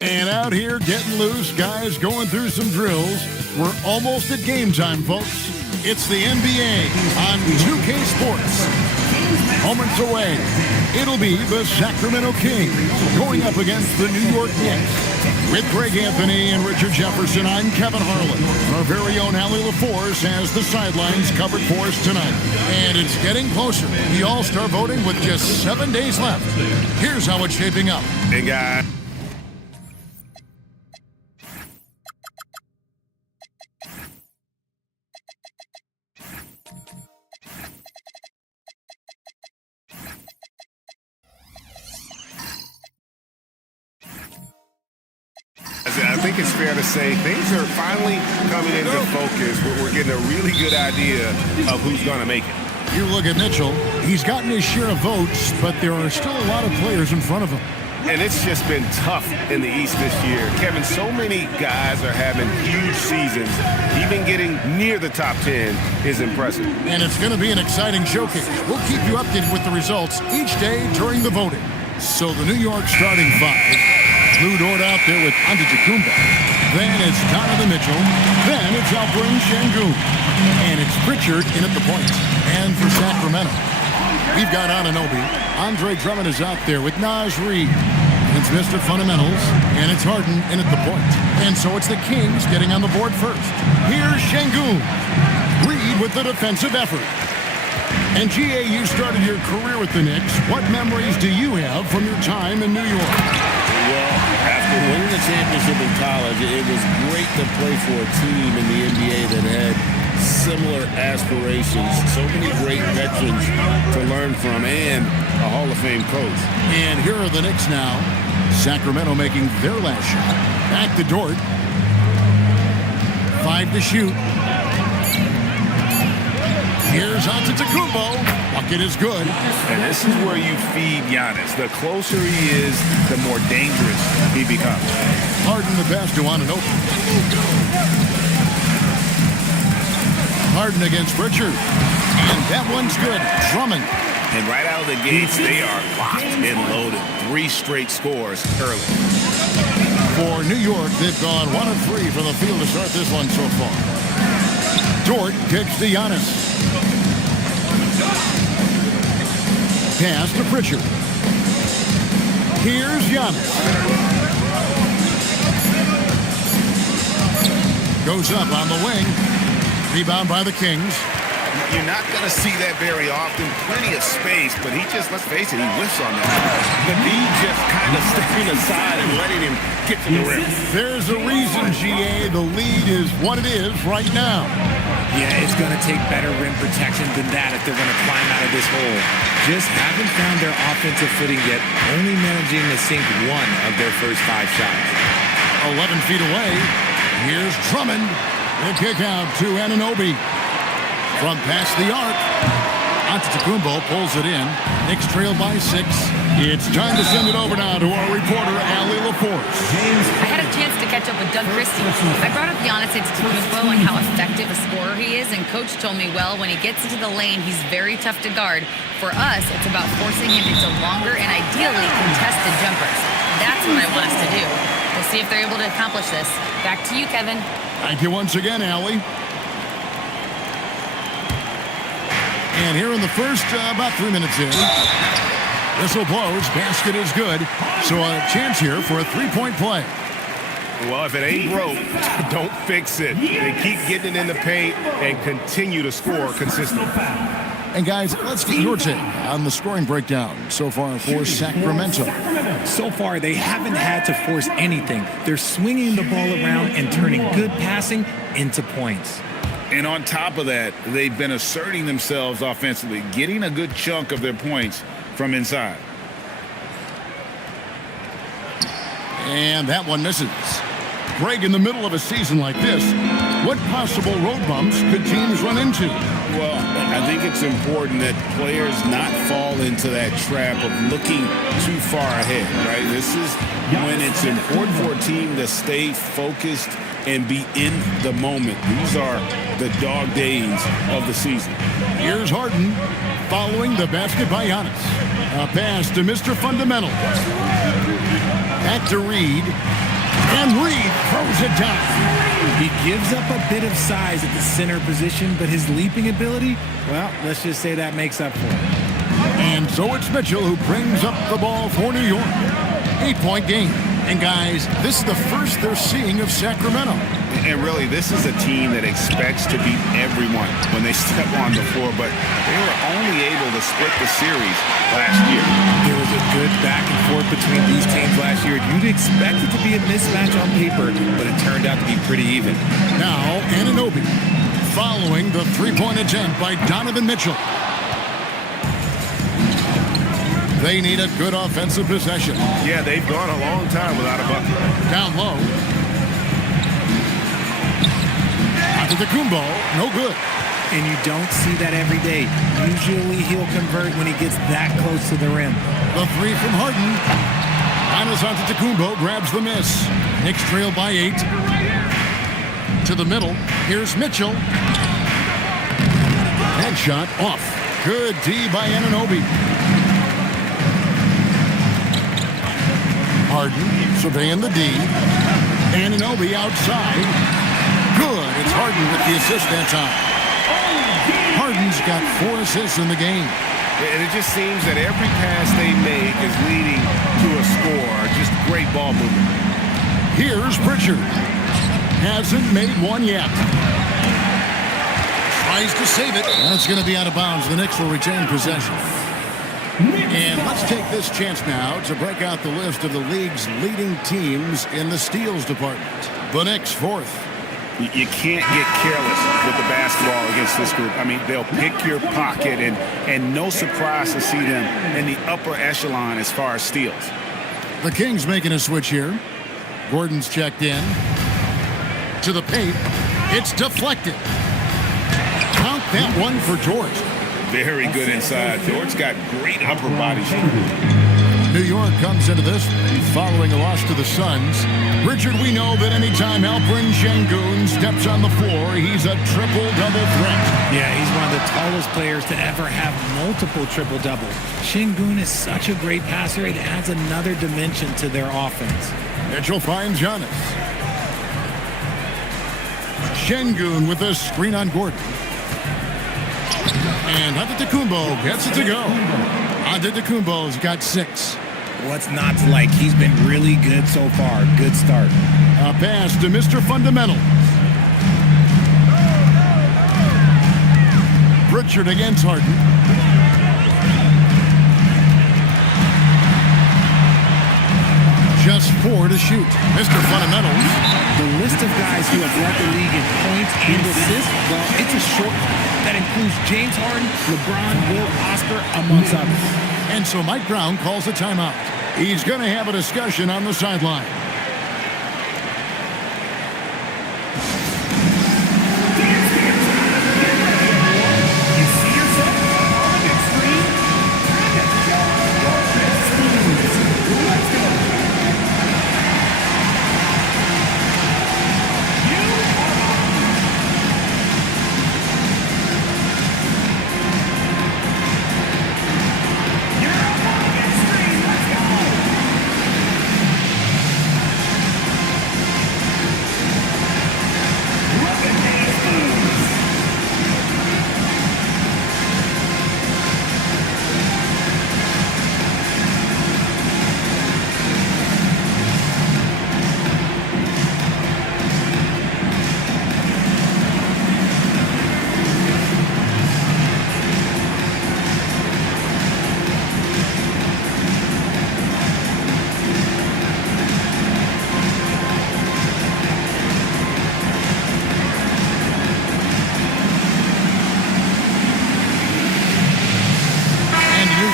And out here getting loose, guys going through some drills. We're almost at game time, folks. It's the NBA on 2K Sports. Moments away, it'll be the Sacramento Kings going up against the New York Knicks. With Greg Anthony and Richard Jefferson, I'm Kevin Harlan. Our very own Allie LaForce has the sidelines covered for us tonight. And it's getting closer. The All-Star voting with just 7 days left. Here's how it's shaping up. Hey, guys. I think it's fair to say things are finally coming into focus. We're getting a really good idea of who's going to make it. You look at Mitchell. He's gotten his share of votes, but there are still a lot of players in front of him. And it's just been tough in the East this year. Kevin, so many guys are having huge seasons. Even getting near the top 10 is impressive. And it's going to be an exciting showcase. We'll keep you updated with the results each day during the voting. So the New York starting five. Lou Dort out there with Antetokounmpo. Then it's Donovan Mitchell. Then it's Alperen Sengun. And it's Pritchard in at the point. And for Sacramento, we've got Anunoby. Andre Drummond is out there with Naz Reid. It's Mr. Fundamentals. And it's Harden in at the point. And so it's the Kings getting on the board first. Here's Sengun. Reid with the defensive effort. And G.A., you started your career with the Knicks. What memories do you have from your time in New York? Well, after winning the championship in college, it was great to play for a team in the NBA that had similar aspirations. So many great veterans to learn from and a Hall of Fame coach. And here are the Knicks now. Sacramento making their last shot. Back to Dort. 5 to shoot. Here's Antetokounmpo. Bucket is good. And this is where you feed Giannis. The closer he is, the more dangerous he becomes. Harden the best to Anunoby. Harden against Pritchard. And that one's good. Drummond. And right out of the gates, they are locked and loaded. 3 straight scores early. For New York, they've gone 1 of 3 from the field to start this one so far. Dort kicks to Giannis. Pass to Pritchard. Here's Giannis. Goes up on the wing. Rebound by the Kings. You're not going to see that very often. Plenty of space, but he just, let's face it, he whiffs on that. The lead just kind of stepping aside and letting him get to the rim. There's a reason, G.A., the lead is what it is right now. Yeah, it's going to take better rim protection than that if they're going to climb out of this hole. Just haven't found their offensive footing yet, only managing to sink 1 of their first 5 shots. 11 feet away, here's Drummond. The kick out to Anunoby. From past the arc, Antetokounmpo pulls it in. Knicks trail by 6. It's time to send it over now to our reporter, Allie LaForce. I had a chance to catch up with Doug Christie. I brought up Giannis Antetokounmpo and how effective a scorer he is, and Coach told me, well, when he gets into the lane, he's very tough to guard. For us, it's about forcing him into longer and ideally contested jumpers. That's what I want us to do. We'll see if they're able to accomplish this. Back to you, Kevin. Thank you once again, Allie. And here in the first, about 3 minutes in, whistle blows, basket is good. So a chance here for a 3-point play. Well, if it ain't broke, don't fix it. They keep getting it in the paint and continue to score consistently. And guys, let's get your take on the scoring breakdown so far for Sacramento. So far, they haven't had to force anything. They're swinging the ball around and turning good passing into points. And on top of that, they've been asserting themselves offensively, getting a good chunk of their points from inside. And that one misses. Greg, in the middle of a season like this, what possible road bumps could teams run into? Well, I think it's important that players not fall into that trap of looking too far ahead, right? This is when it's important for a team to stay focused and be in the moment. These are the dog days of the season. Here's Harden following the basket by Giannis. A pass to Mr. Fundamental. Back to Reid. And Reed throws it down. He gives up a bit of size at the center position, but his leaping ability, well, let's just say that makes up for it. And so it's Mitchell who brings up the ball for New York. 8-point game. And guys, this is the first they're seeing of Sacramento. And really, this is a team that expects to beat everyone when they step on the floor, but they were only able to split the series last year. There was a good back and forth between these teams last year. You'd expect it to be a mismatch on paper, but it turned out to be pretty even. Now, Anunoby following the three-point attempt by Donovan Mitchell. They need a good offensive possession. Yeah, they've gone a long time without a bucket. Down low. Antetokounmpo, no good. And you don't see that every day. Usually he'll convert when he gets that close to the rim. The three from Harden. Giannis Antetokounmpo grabs the miss. Knicks trail by 8. To the middle. Here's Mitchell. Headshot off. Good D by Anunoby. Harden surveying the D. Anunoby outside. Good. It's Harden with the assist that time. Harden's got 4 assists in the game. And it just seems that every pass they make is leading to a score. Just great ball movement. Here's Pritchard. Hasn't made one yet. Tries to save it. And it's going to be out of bounds. The Knicks will retain possession. And let's take this chance now to break out the list of the league's leading teams in the steals department. The Knicks 4th. You can't get careless with the basketball against this group. I mean, they'll pick your pocket, and no surprise to see them in the upper echelon as far as steals. The Kings making a switch here. Gordon's checked in. To the paint. It's deflected. Count that one for George. Very good inside. Dort's got great upper body strength. New York comes into this following a loss to the Suns. Richard, we know that anytime Alperen Şengün steps on the floor, he's a triple-double threat. Yeah, he's one of the tallest players to ever have multiple triple-doubles. Şengün is such a great passer, it adds another dimension to their offense. Mitchell finds Giannis. Şengün with a screen on Gordon. And Antetokounmpo gets it to go. Antetokounmpo's got 6. What's not to like? He's been really good so far. Good start. A pass to Mr. Fundamental. Pritchard against Harden. Just 4 to shoot. Mr. Fundamentals. The list of guys who have led the league in points and assists, well, it's a short one. That includes James Harden, LeBron, Will Oscar, amongst others. And so Mike Brown calls a timeout. He's going to have a discussion on the sideline.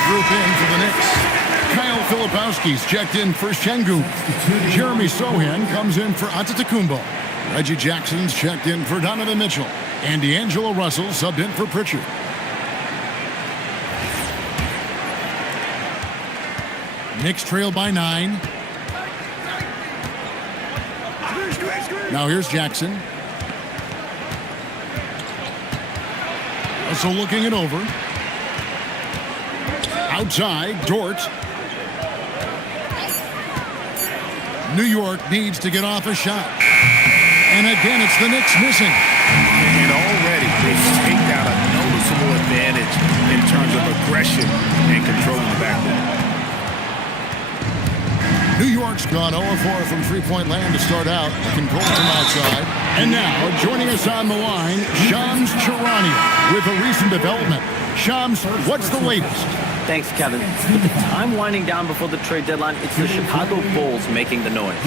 Group in for the Knicks. Kyle Filipowski's checked in for Şengün. Jeremy Sohan comes in for Antetokounmpo. Reggie Jackson's checked in for Donovan Mitchell. And D'Angelo Russell subbed in for Pritchard. Knicks trail by 9. Now here's Jackson. Also looking it over. Outside, Dort. New York needs to get off a shot. And again, it's the Knicks missing. And already they've staked out a noticeable advantage in terms of aggression and controlling the backcourt. New York's gone 0-4 from three-point land to start out. Looking cold from outside. And now, joining us on the line, Shams Charania with a recent development. Shams, what's the latest? Thanks, Kevin. With the time winding down before the trade deadline, it's the Chicago Bulls making the noise.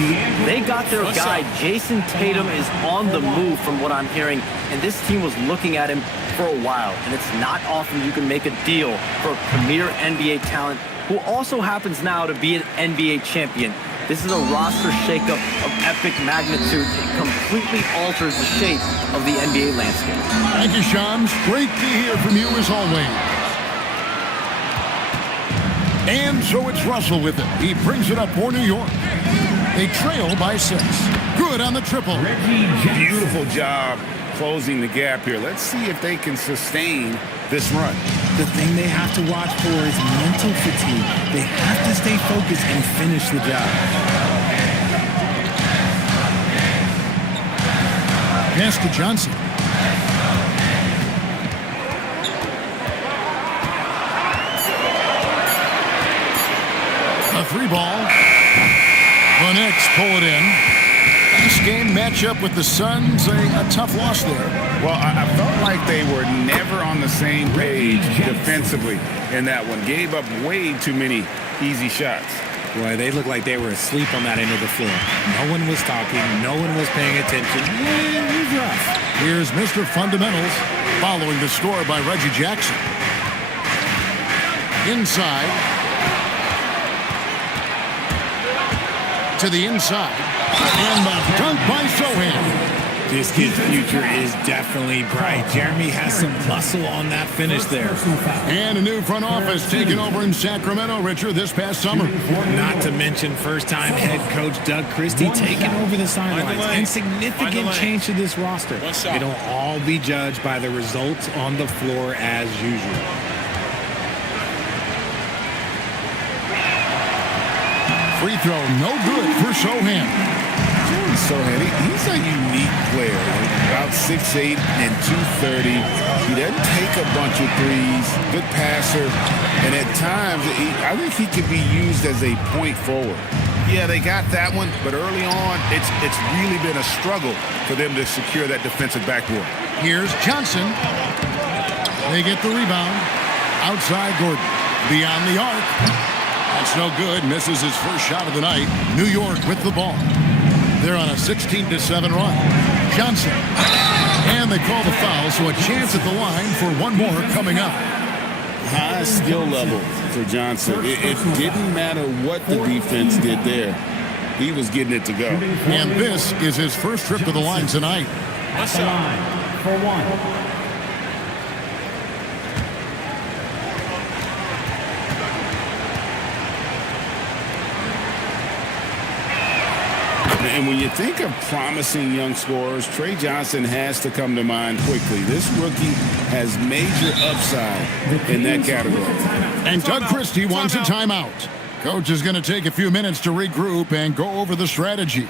They got their guy, Jason Tatum, is on the move from what I'm hearing, and this team was looking at him for a while, and it's not often you can make a deal for a premier NBA talent who also happens now to be an NBA champion. This is a roster shakeup of epic magnitude. It completely alters the shape of the NBA landscape. Thank you, Shams. Great to hear from you as always. And so it's Russell with it. He brings it up for New York. They trail by 6. Good on the triple. Beautiful job closing the gap here. Let's see if they can sustain this run. The thing they have to watch for is mental fatigue. They have to stay focused and finish the job. Pass to Johnson. A 3-ball. The Knicks pull it in. This game matchup with the Suns, a tough loss there. Well, I felt like they were never on the same page defensively in that one. Gave up way too many easy shots. Boy, they looked like they were asleep on that end of the floor. No one was talking. No one was paying attention. It was rough. Here's Mr. Fundamentals following the score by Reggie Jackson. Inside. To the inside. And the dunk by Sohan. This kid's future is definitely bright. Jeremy has some muscle on that finish there. And a new front office taking over in Sacramento, Richard, this past summer. Not to mention first-time head coach Doug Christie taking over the sidelines. And significant change to this roster. It'll all be judged by the results on the floor as usual. Free throw, no good for Sohan. Sohan, he's a unique player. About 6'8" and 230. He doesn't take a bunch of threes. Good passer. And at times, I think he could be used as a point forward. Yeah, they got that one, but early on, it's really been a struggle for them to secure that defensive backboard. Here's Johnson. They get the rebound. Outside Gordon. Beyond the arc. That's no good. Misses his first shot of the night. New York with the ball. They're on a 16-7 run. Johnson. And they call the foul, so a chance at the line for one more coming up. High skill level for Johnson. It didn't matter what the defense did there. He was getting it to go. And this is his first trip to the line tonight. At the line for one. And when you think of promising young scorers, Trey Johnson has to come to mind quickly. This rookie has major upside in that category. And Doug Christie wants a timeout. Coach is going to take a few minutes to regroup and go over the strategy.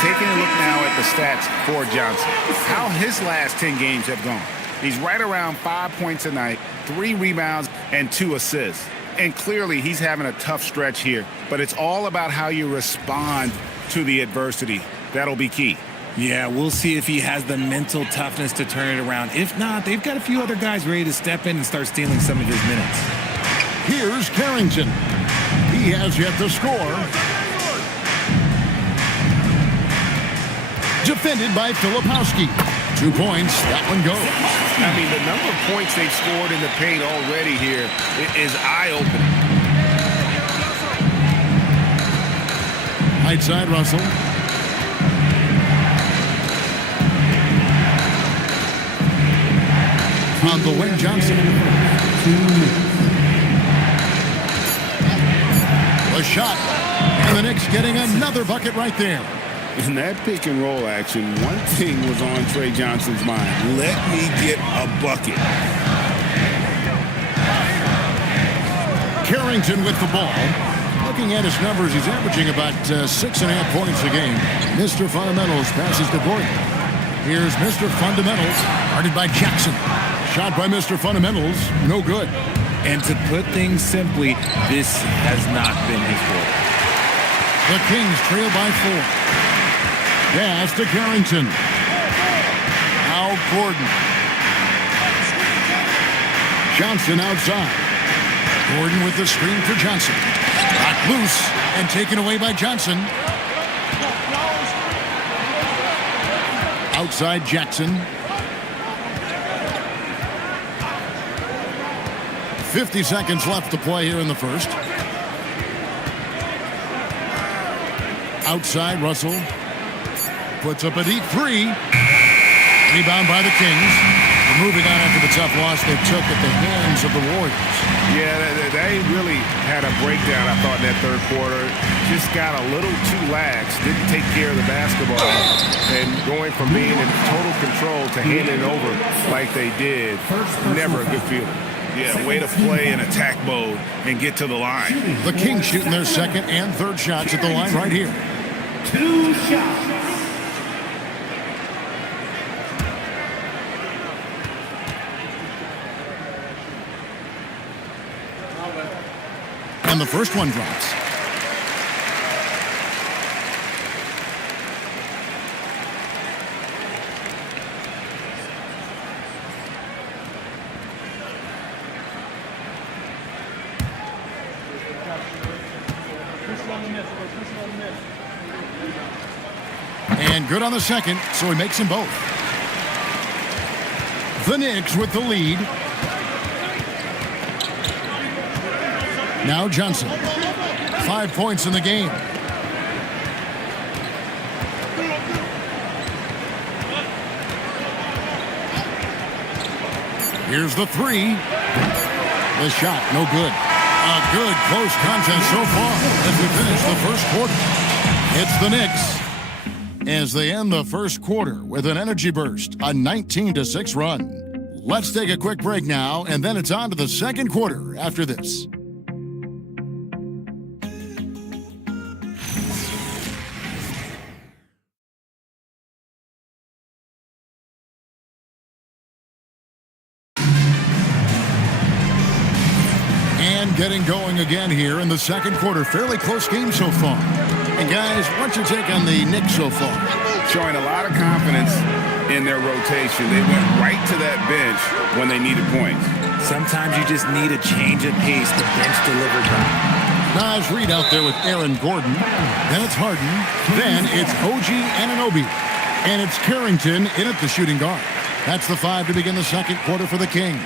Taking a look now at the stats for Johnson. How his last 10 games have gone. He's right around 5 points a night, 3 rebounds, and 2 assists. And clearly, he's having a tough stretch here. But it's all about how you respond to the adversity. That'll be key. Yeah, we'll see if he has the mental toughness to turn it around. If not, they've got a few other guys ready to step in and start stealing some of his minutes. Here's Carrington. He has yet to score. Defended by Filipowski. 2 points. That one goes. I mean, the number of points they've scored in the paint already here is eye-opening. Right side, Russell. On the wing, Johnson. A shot. And the Knicks getting another bucket right there. In that pick and roll action, one thing was on Trey Johnson's mind. Let me get a bucket. Carrington with the ball. Looking at his numbers, he's averaging about 6.5 points a game. Mr. Fundamentals passes to Gordon. Here's Mr. Fundamentals, guarded by Jackson. Shot by Mr. Fundamentals, no good. And to put things simply, this has not been his fault. The Kings trail by 4. Pass to Carrington. Now Gordon. Johnson outside. Gordon with the screen for Johnson. Knocked loose and taken away by Johnson. Outside Jackson. 50 seconds left to play here in the first. Outside Russell. Puts up a deep 3. Rebound by the Kings. We're moving on after the tough loss they took at the hands of the Warriors. Yeah, they really had a breakdown, I thought, in that third quarter. Just got a little too lax. Didn't take care of the basketball. And going from being in total control to handing it over like they did, never a good feeling. Yeah, way to play in attack mode and get to the line. The Kings shooting their second and third shots at the line right here. 2 shots. And the first one drops. And good on the second, so he makes them both. The Knicks with the lead. Now Johnson. 5 points in the game. Here's the 3. The shot, no good. A good close contest so far as we finish the first quarter. It's the Knicks as they end the first quarter with an energy burst, a 19-6 run. Let's take a quick break now, and then it's on to the second quarter after this. And getting going again here in the second quarter. Fairly close game so far. And guys, what's your take on the Knicks so far? Showing a lot of confidence in their rotation. They went right to that bench when they needed points. Sometimes you just need a change of pace. The bench delivered that. Naz Reid out there with Aaron Gordon. Then it's Harden. Then it's OG Anunoby. And it's Carrington in at the shooting guard. That's the 5 to begin the second quarter for the Kings.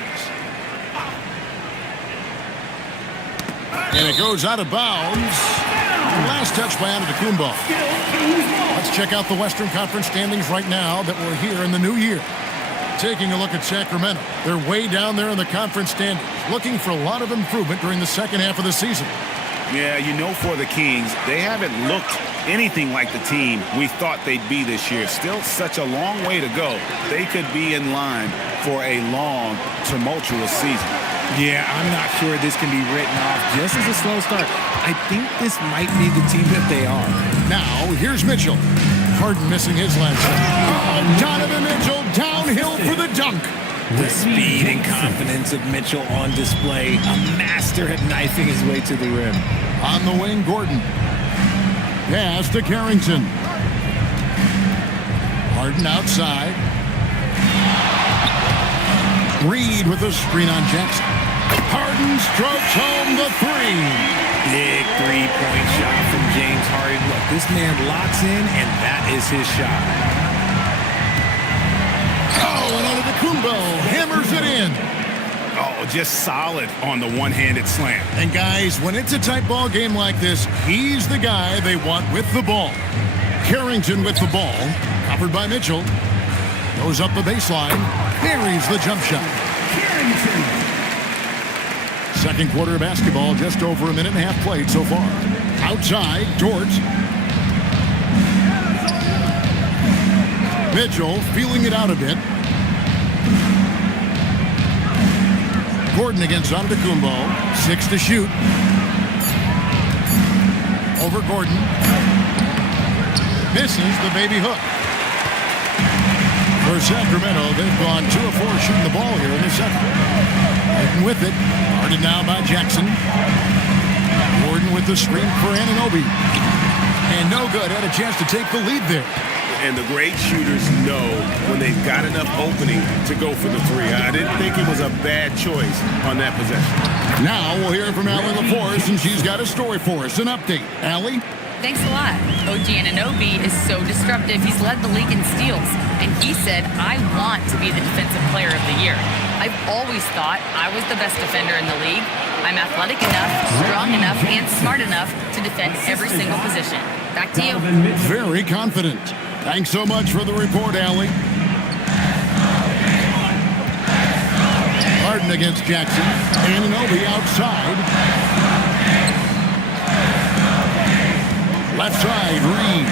And it goes out of bounds. Last touch by Antetokounmpo. Let's check out the Western Conference standings right now that we're here in the new year. Taking a look at Sacramento. They're way down there in the conference standings, looking for a lot of improvement during the second half of the season. Yeah, you know, for the Kings, they haven't looked anything like the team we thought they'd be this year. Still such a long way to go. They could be in line for a long, tumultuous season. Yeah, I'm not sure this can be written off just as a slow start. I think this might be the team that they are. Now, here's Mitchell. Harden missing his last shot. Oh, Donovan Mitchell downhill for the dunk. The speed and confidence of Mitchell on display. A master at knifing his way to the rim. On the wing, Gordon. Pass to Carrington. Harden outside. Reed with a screen on Jackson. Harden strokes home the three. Big three-point shot from James Harden. Look, this man locks in, and that is his shot. Oh, and Antetokounmpo hammers it in. Oh, just solid on the one-handed slam. And guys, when it's a tight ball game like this, he's the guy they want with the ball. Carrington with the ball, covered by Mitchell. Goes up the baseline, buries the jump shot. Carrington. Second quarter of basketball, just over a minute and a half played so far. Outside, Dort. Mitchell feeling it out a bit. Gordon against Antetokounmpo. 6 to shoot. Over Gordon. Misses the baby hook. For Sacramento, they've gone 2 of 4 shooting the ball here in the second. Gordon with it. Guarded now by Jackson. Gordon with the screen for Anunoby. And no good. Had a chance to take the lead there. And the great shooters know when they've got enough opening to go for the three. I didn't think it was a bad choice on that possession. Now we'll hear from Allie LaForce, and she's got a story for us. An update. Allie? Thanks a lot. OG Anunoby is so disruptive. He's led the league in steals. And he said, I want to be the defensive player of the year. I've always thought I was the best defender in the league. I'm athletic enough, strong enough, and smart enough to defend every single position. Back to you. Very confident. Thanks so much for the report, Allie. Harden against Jackson. Anunoby outside. Left side, Reed.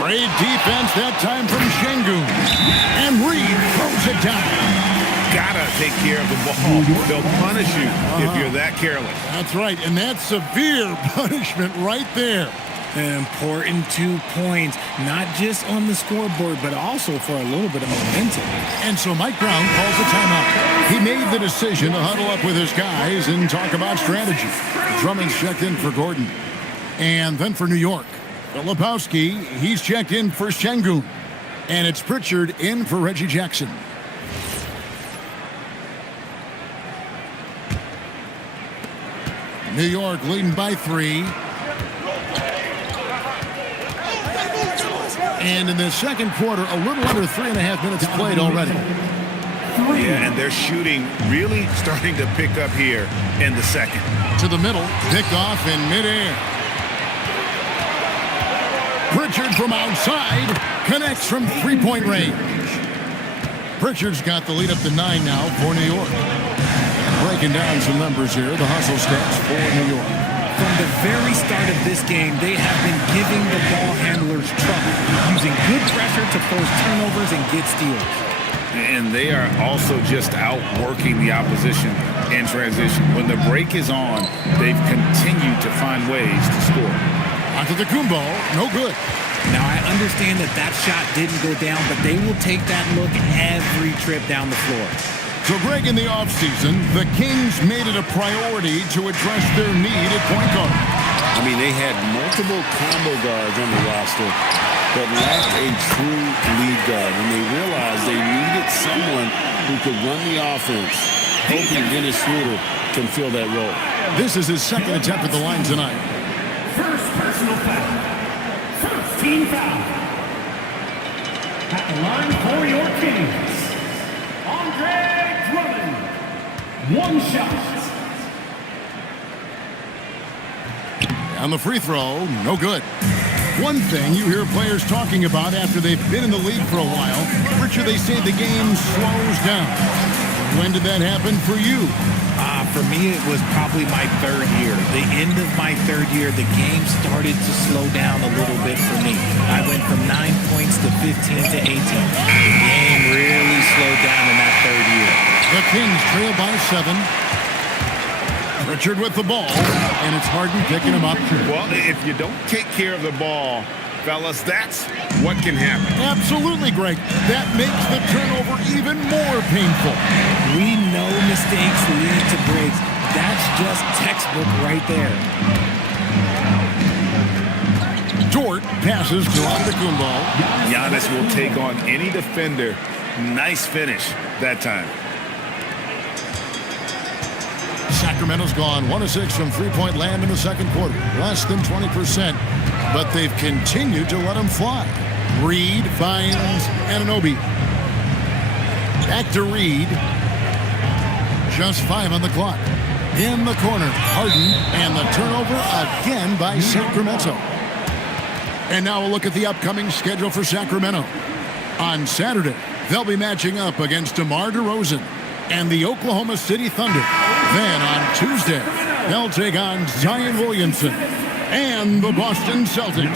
Great defense that time from Şengün. And Reed throws it down. Gotta take care of the ball. They'll punish you if you're that careless. That's right, and that's severe punishment right there. An important 2 points, not just on the scoreboard, but also for a little bit of momentum. And so Mike Brown calls a timeout. He made the decision to huddle up with his guys and talk about strategy. Drummond's checked in for Gordon. And then for New York, Filipowski, he's checked in for Şengün. And it's Pritchard in for Reggie Jackson. New York leading by 3. And in the second quarter, a little under 3.5 minutes played already. Yeah, and they're shooting really starting to pick up here in the second. To the middle, picked off in midair. Pritchard from outside connects from three-point range. Pritchard's got the lead up to 9 now for New York. Breaking down some numbers here, the hustle stats for New York. From the very start of this game, they have been giving the ball handlers trouble, using good pressure to force turnovers and get steals. And they are also just outworking the opposition in transition. When the break is on, they've continued to find ways to score. Antetokounmpo, no good. Now, I understand that that shot didn't go down, but they will take that look every trip down the floor. So, Greg, in the offseason, the Kings made it a priority to address their need at point guard. I mean, they had multiple combo guards on the roster, but lacked a true lead guard. And they realized they needed someone who could run the offense, hoping Dennis Schroeder can fill that role. This is his second attempt at the line tonight. First personal foul. First team foul. At the line for your Kings, Andre Drummond. 1 shot. On the free throw, no good. One thing you hear players talking about after they've been in the league for a while, Richard, they say the game slows down. When did that happen for you? For me, it was probably my 3rd year. The end of my 3rd year, the game started to slow down a little bit for me. I went from 9 points to 15 to 18. The game really slowed down in that 3rd year. The Kings trail by 7. Richard with the ball, and it's Harden picking him up. Well, if you don't take care of the ball Fellas, that's what can happen. Absolutely, Greg. That makes the turnover even more painful. We know mistakes lead to breaks. That's just textbook right there. Dort passes to Antetokounmpo. Giannis will take on any defender. Nice finish that time. Sacramento's gone 1 of 6 from three-point land in the second quarter. Less than 20%, but they've continued to let him fly. Reed finds Anunoby. Back to Reed. Just 5 on the clock. In the corner, Harden, and the turnover again by Sacramento. And now we'll look at the upcoming schedule for Sacramento. On Saturday, they'll be matching up against DeMar DeRozan and the Oklahoma City Thunder. Then on Tuesday, they'll take on Zion Williamson and the Boston Celtics.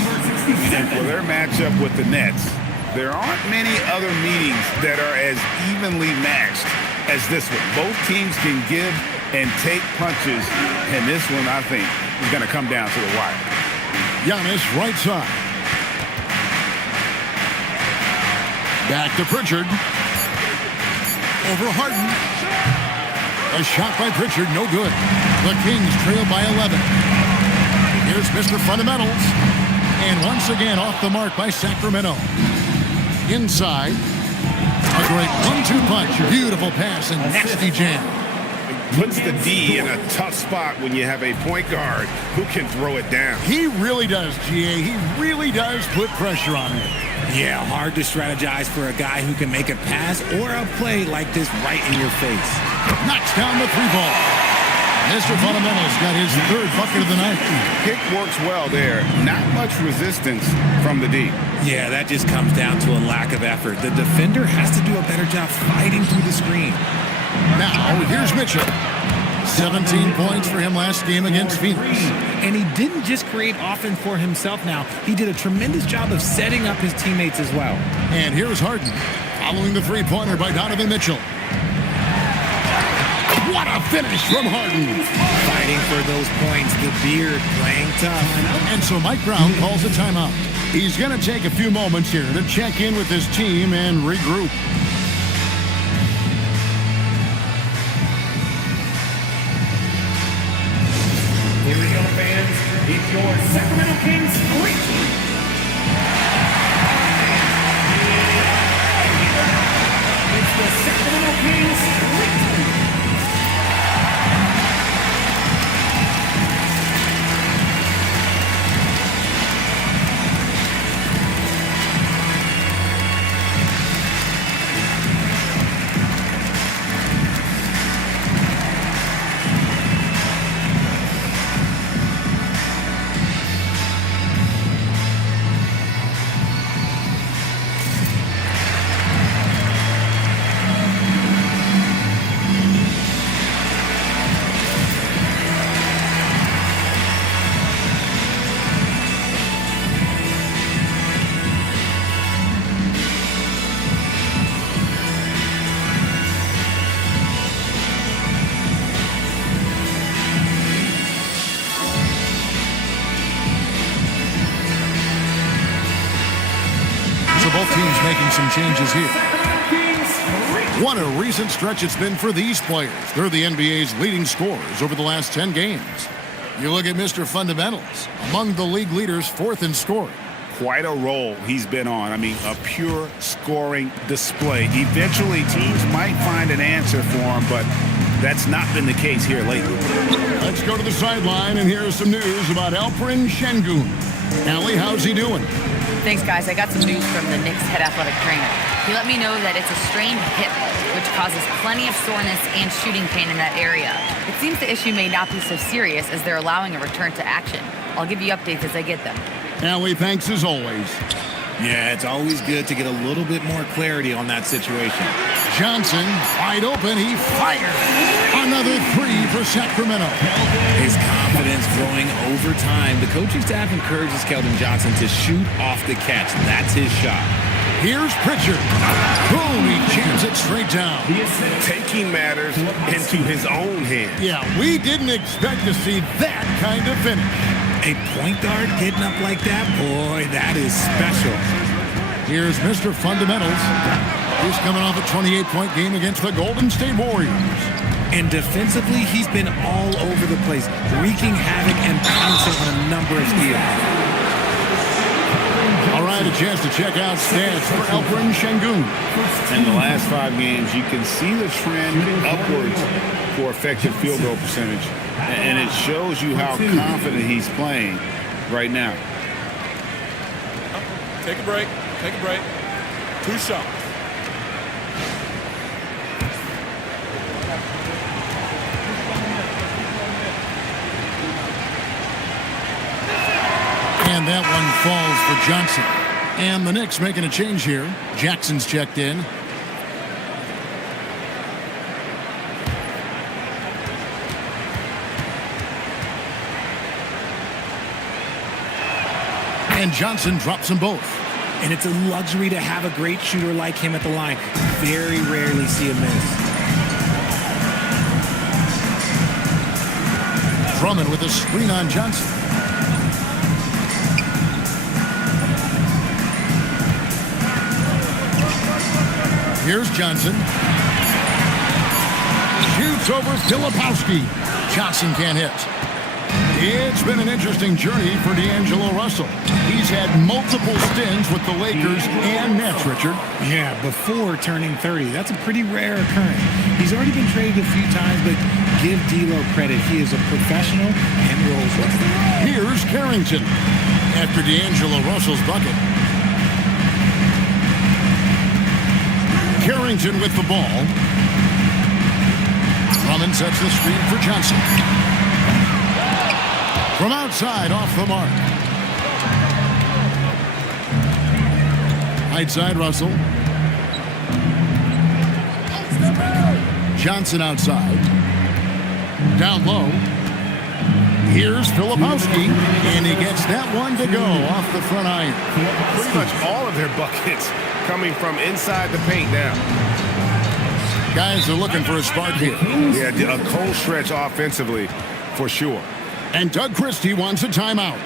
And for their matchup with the Nets, there aren't many other meetings that are as evenly matched as this one. Both teams can give and take punches, and this one, I think, is going to come down to the wire. Giannis right side. Back to Pritchard. Over Harden. A shot by Pritchard, no good. The Kings trail by 11. Here's Mr. Fundamentals. And once again off the mark by Sacramento. Inside. A great 1-2 punch. Beautiful pass and nasty jam. Puts the D in a tough spot when you have a point guard who can throw it down. He really does, GA. He really does put pressure on him. Yeah, hard to strategize for a guy who can make a pass or a play like this right in your face. Knocks down the three ball. Mr. Fundamentals got his third bucket of the night. Pick works well there. Not much resistance from the D. Yeah, that just comes down to a lack of effort. The defender has to do a better job fighting through the screen. Now, here's Mitchell. 17 points for him last game against Phoenix. And he didn't just create offense for himself now. He did a tremendous job of setting up his teammates as well. And here's Harden, following the three-pointer by Donovan Mitchell. What a finish from Harden. Fighting for those points, the beard playing tough. And so Mike Brown calls a timeout. He's going to take a few moments here to check in with his team and regroup. Here we go, fans. It's your Sacramento Kings Great. It's the Sacramento Kings Great. Both teams making some changes here. What a recent stretch it's been for these players. They're the NBA's leading scorers over the last 10 games. You look at Mr. Fundamentals, among the league leaders, 4th in scoring. Quite a role he's been on. I mean, a pure scoring display. Eventually, teams might find an answer for him, but that's not been the case here lately. Let's go to the sideline, and here's some news about Alperen Şengün. Allie, how's he doing? Thanks, guys. I got some news from the Knicks head athletic trainer. He let me know that it's a strained hip, which causes plenty of soreness and shooting pain in that area. It seems the issue may not be so serious as they're allowing a return to action. I'll give you updates as I get them. Allie, thanks as always. Yeah, it's always good to get a little bit more clarity on that situation. Johnson, wide open, he fires. Another three for Sacramento. His confidence growing over time. The coaching staff encourages Keldon Johnson to shoot off the catch. That's his shot. Here's Pritchard. Boom, he jams it straight down. Taking matters into his own hands. Yeah, we didn't expect to see that kind of finish. A point guard getting up like that, boy, that is special. Here's Mr. Fundamentals. He's coming off a 28-point game against the Golden State Warriors. And defensively, he's been all over the place, wreaking havoc and pouncing on a number of steals. All right, a chance to check out stats for Alperen Şengün. In the last 5 games, you can see the trend upwards for effective field goal percentage. And it shows you how confident he's playing right now. Take a break. Take a break. 2 shots. And that one falls for Johnson. And the Knicks making a change here. Jackson's checked in. And Johnson drops them both. And it's a luxury to have a great shooter like him at the line. Very rarely see a miss. Drummond with a screen on Johnson. Here's Johnson. Shoots over Filipowski. Johnson can't hit. It's been an interesting journey for D'Angelo Russell. He's had multiple stints with the Lakers and Nets, Richard. Yeah, before turning 30. That's a pretty rare occurrence. He's already been traded a few times, but give D'Lo credit. He is a professional and rolls with it. Here's Carrington after D'Angelo Russell's bucket. Carrington with the ball. Drummond sets the screen for Johnson. From outside, off the mark. Right side, Russell. Johnson outside. Down low. Here's Filipowski, and he gets that one to go off the front iron. Pretty much all of their buckets coming from inside the paint now. Guys are looking for a spark here. Yeah, a cold stretch offensively for sure. And Doug Christie wants a timeout.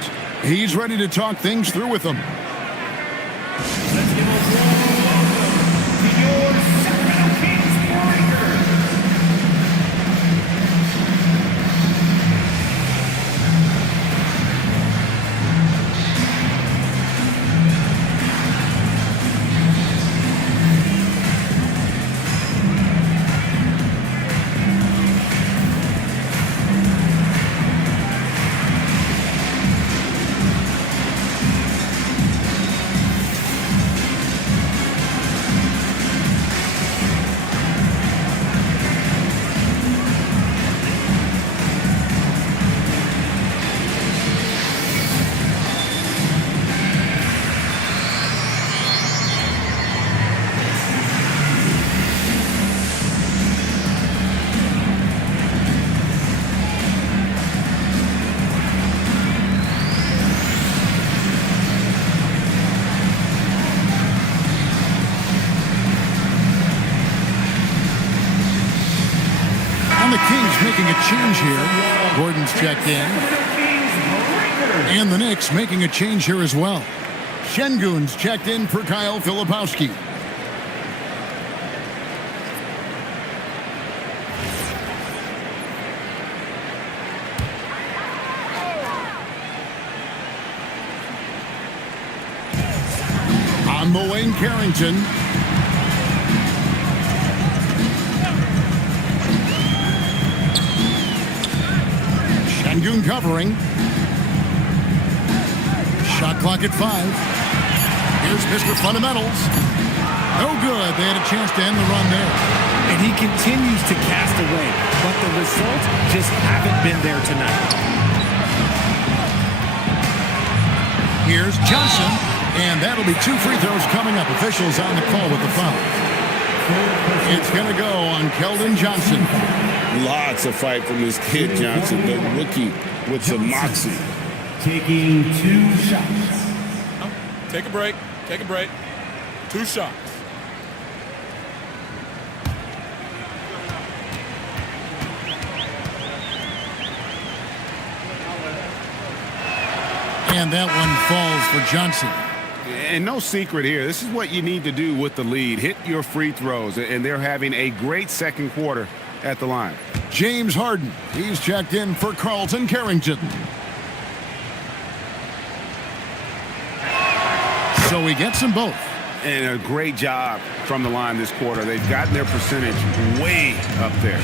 He's ready to talk things through with them. Let's give a warm welcome to your Sacramento Kings Warriors. Making a change here. Gordon's checked in. And the Knicks making a change here as well. Şengün's checked in for Kyle Filipowski. On the wing, Carrington. Şengün covering. Shot clock at 5. Here's Mr. Fundamentals. No good. They had a chance to end the run there. And he continues to cast away, but the results just haven't been there tonight. Here's Johnson, and that'll be 2 free throws coming up. Officials on the call with the foul. It's going to go on Keldon Johnson. Lots of fight from this kid, Johnson, the rookie with some moxie. Taking 2 shots. Take a break. Take a break. 2 shots. And that one falls for Johnson. And no secret here. This is what you need to do with the lead. Hit your free throws. And they're having a great second quarter at the line. James Harden. He's checked in for Carlton Carrington. So he gets them both. And a great job from the line this quarter. They've gotten their percentage way up there.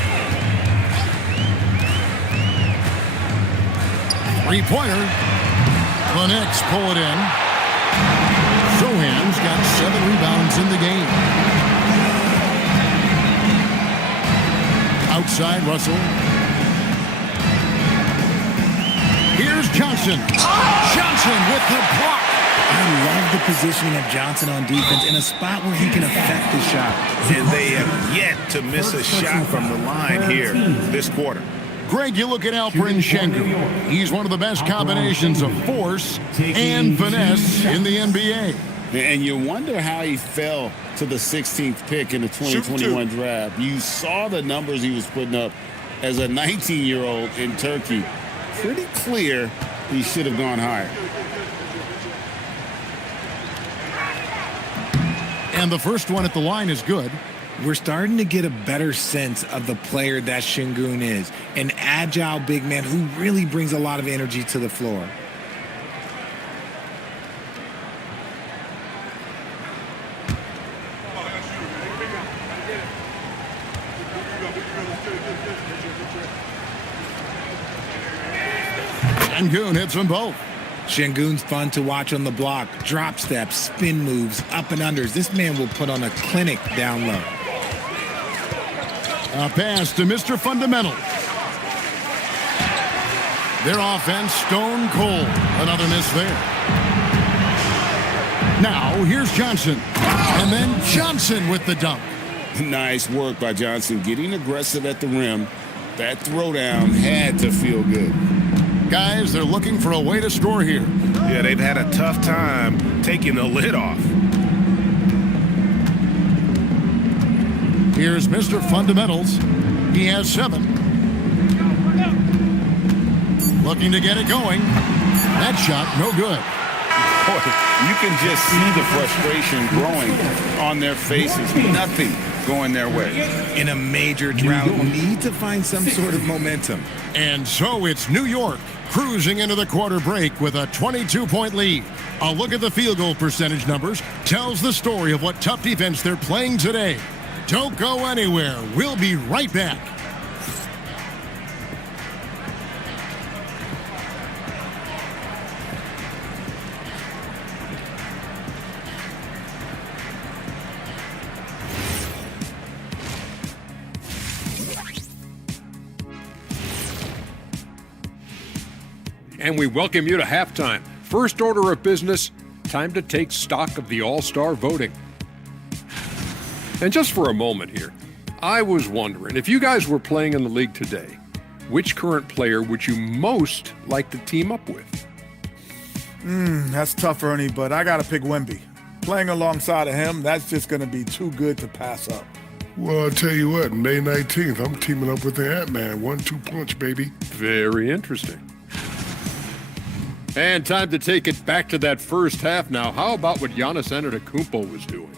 Three-pointer. The Knicks pull it in. Sohan's got 7 rebounds in the game. Outside, Russell. Here's Johnson. Johnson with the block. I love the positioning of Johnson on defense in a spot where he can affect the shot. And they have yet to miss a shot from the line here this quarter. Greg, you look at Alperen Sengun. He's one of the best combinations of force and finesse in the NBA. And you wonder how he fell to the 16th pick in the 2021 draft. You saw the numbers he was putting up as a 19-year-old in Turkey. Pretty clear he should have gone higher. And the first one at the line is good. We're starting to get a better sense of the player that Sengun is. An agile big man who really brings a lot of energy to the floor. Sengun hits them both. Sengun's fun to watch on the block. Drop steps, spin moves, up and unders. This man will put on a clinic down low. A pass to Mr. Fundamental. Their offense stone cold. Another miss there. Now here's Johnson. And then Johnson with the dunk. Nice work by Johnson, getting aggressive at the rim. That throwdown had to feel good. Guys, they're looking for a way to score here. Yeah, they've had a tough time taking the lid off. Here's Mr. Fundamentals. He has 7. Looking to get it going. That shot, no good. Boy, you can just see the frustration growing on their faces. Nothing going their way. In a major drought, need to find some sort of momentum. And so it's New York cruising into the quarter break with a 22-point lead. A look at the field goal percentage numbers tells the story of what tough defense they're playing today. Don't go anywhere. We'll be right back. And we welcome you to halftime. First order of business, time to take stock of the All-Star voting. And just for a moment here, I was wondering, if you guys were playing in the league today, which current player would you most like to team up with? That's tough, Ernie, but I got to pick Wemby. Playing alongside of him, that's just going to be too good to pass up. Well, I'll tell you what, May 19th, I'm teaming up with the Ant-Man. 1-2 punch, baby. Very interesting. And time to take it back to that first half now. How about what Giannis Antetokounmpo was doing?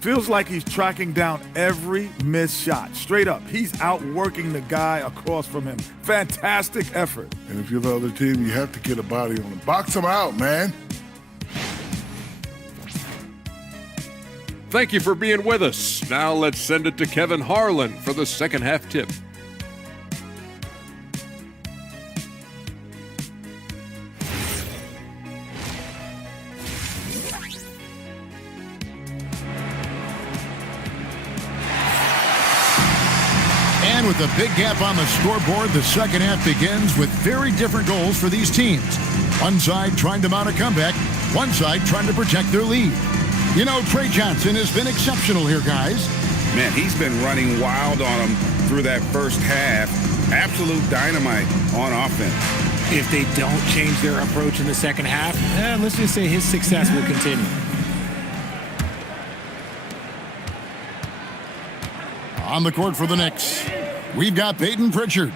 Feels like he's tracking down every missed shot. Straight up, he's outworking the guy across from him. Fantastic effort. And if you're the other team, you have to get a body on him. Box him out, man. Thank you for being with us. Now let's send it to Kevin Harlan for the second half tip. And with a big gap on the scoreboard, the second half begins with very different goals for these teams. One side trying to mount a comeback, one side trying to protect their lead. You know, Trey Johnson has been exceptional here, guys. Man, he's been running wild on them through that first half. Absolute dynamite on offense. If they don't change their approach in the second half, let's just say his success will continue. On the court for the Knicks, we've got Peyton Pritchard.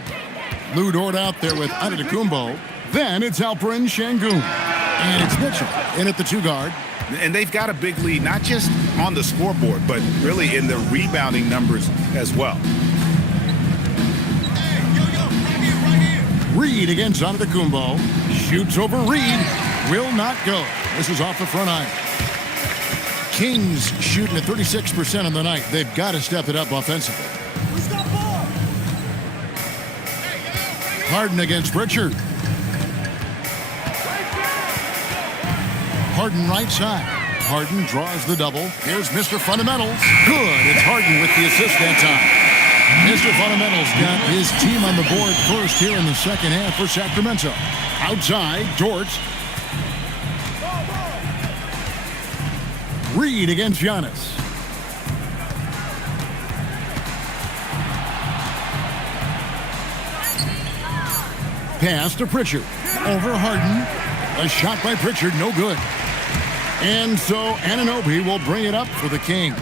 Lou Dort out there with Antetokounmpo. Then it's Alperen Şengün. And it's Mitchell in at the 2-guard. And they've got a big lead, not just on the scoreboard, but really in the rebounding numbers as well. Reed against Antetokounmpo. Shoots over Reed. Will not go. This is off the front iron. Kings shooting at 36% on the night. They've got to step it up offensively. Harden against Pritchard. Harden right side. Harden draws the double. Here's Mr. Fundamentals. Good. It's Harden with the assist that time. Mr. Fundamentals got his team on the board first here in the second half for Sacramento. Outside, Dort. Reed against Giannis. Pass to Pritchard. Over Harden. A shot by Pritchard, no good. And so Anunoby will bring it up for the Kings.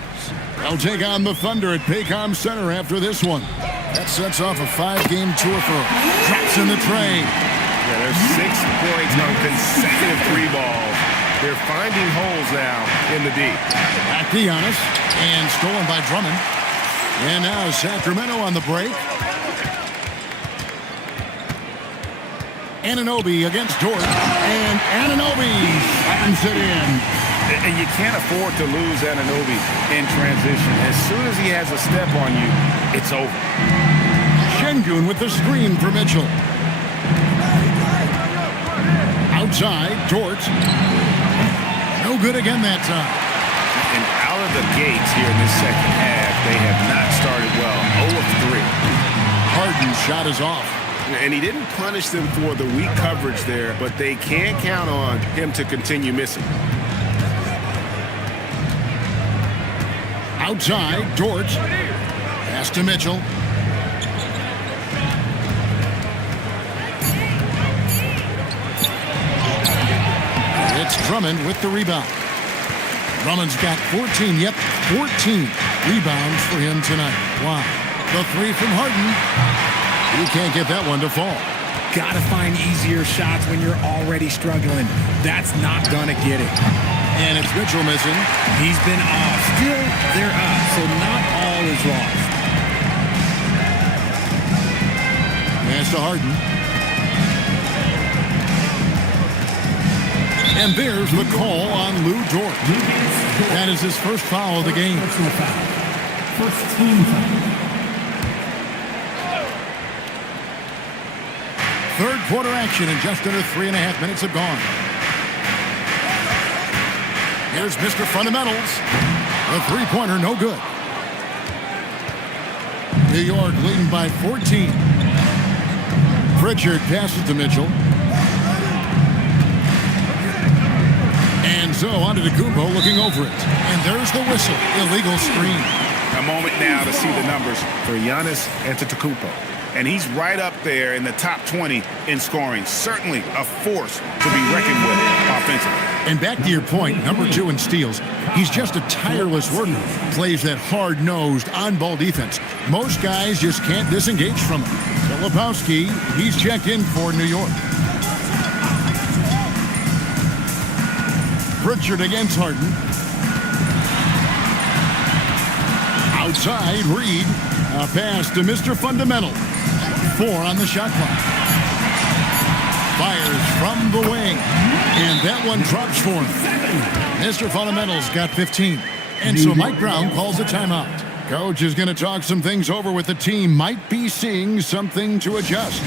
They'll take on the Thunder at Paycom Center after this one. That sets off a 5-game tour for him. Drops in the tray. Yeah, there's 6 points on consecutive 3 balls. They're finding holes now in the D. Back to Giannis. And stolen by Drummond. And now Sacramento on the break. Anunoby against Dort. And Anunoby slams it in. And you can't afford to lose Anunoby in transition. As soon as he has a step on you, it's over. Şengün with the screen for Mitchell. Outside, Dort. No good again that time. And out of the gates here in this second half, they have not started well. 0 of 3. Harden's shot is off. And he didn't punish them for the weak coverage there, but they can't count on him to continue missing. Outside, Dort. Pass to Mitchell. It's Drummond with the rebound. Drummond's got 14, 14 rebounds for him tonight. Wow. The 3 from Harden. You can't get that one to fall. Got to find easier shots when you're already struggling. That's not going to get it. And it's Mitchell missing. He's been off. Still, they're up, so not all is lost. Pass to Harden. And there's the call on Lou Dort. That is his first foul of the game. First team foul. Third quarter action and just under 3.5 minutes have gone. Here's Mr. Fundamentals. The 3-pointer, no good. New York leading by 14. Pritchard passes to Mitchell. And so Antetokounmpo looking over it. And there's the whistle. Illegal screen. A moment now to see the numbers for Giannis Antetokounmpo. And he's right up there in the top 20 in scoring. Certainly a force to be reckoned with offensively. And back to your point, number 2 in steals. He's just a tireless worker. Plays that hard-nosed, on-ball defense. Most guys just can't disengage from him. Filipowski, he's checked in for New York. Pritchard against Harden. Outside, Reed. A pass to Mr. Fundamental. 4 on the shot clock. Fires from the wing. And that one drops for him. Mr. Fundamental's got 15. And so Mike Brown calls a timeout. Coach is going to talk some things over with the team. Might be seeing something to adjust.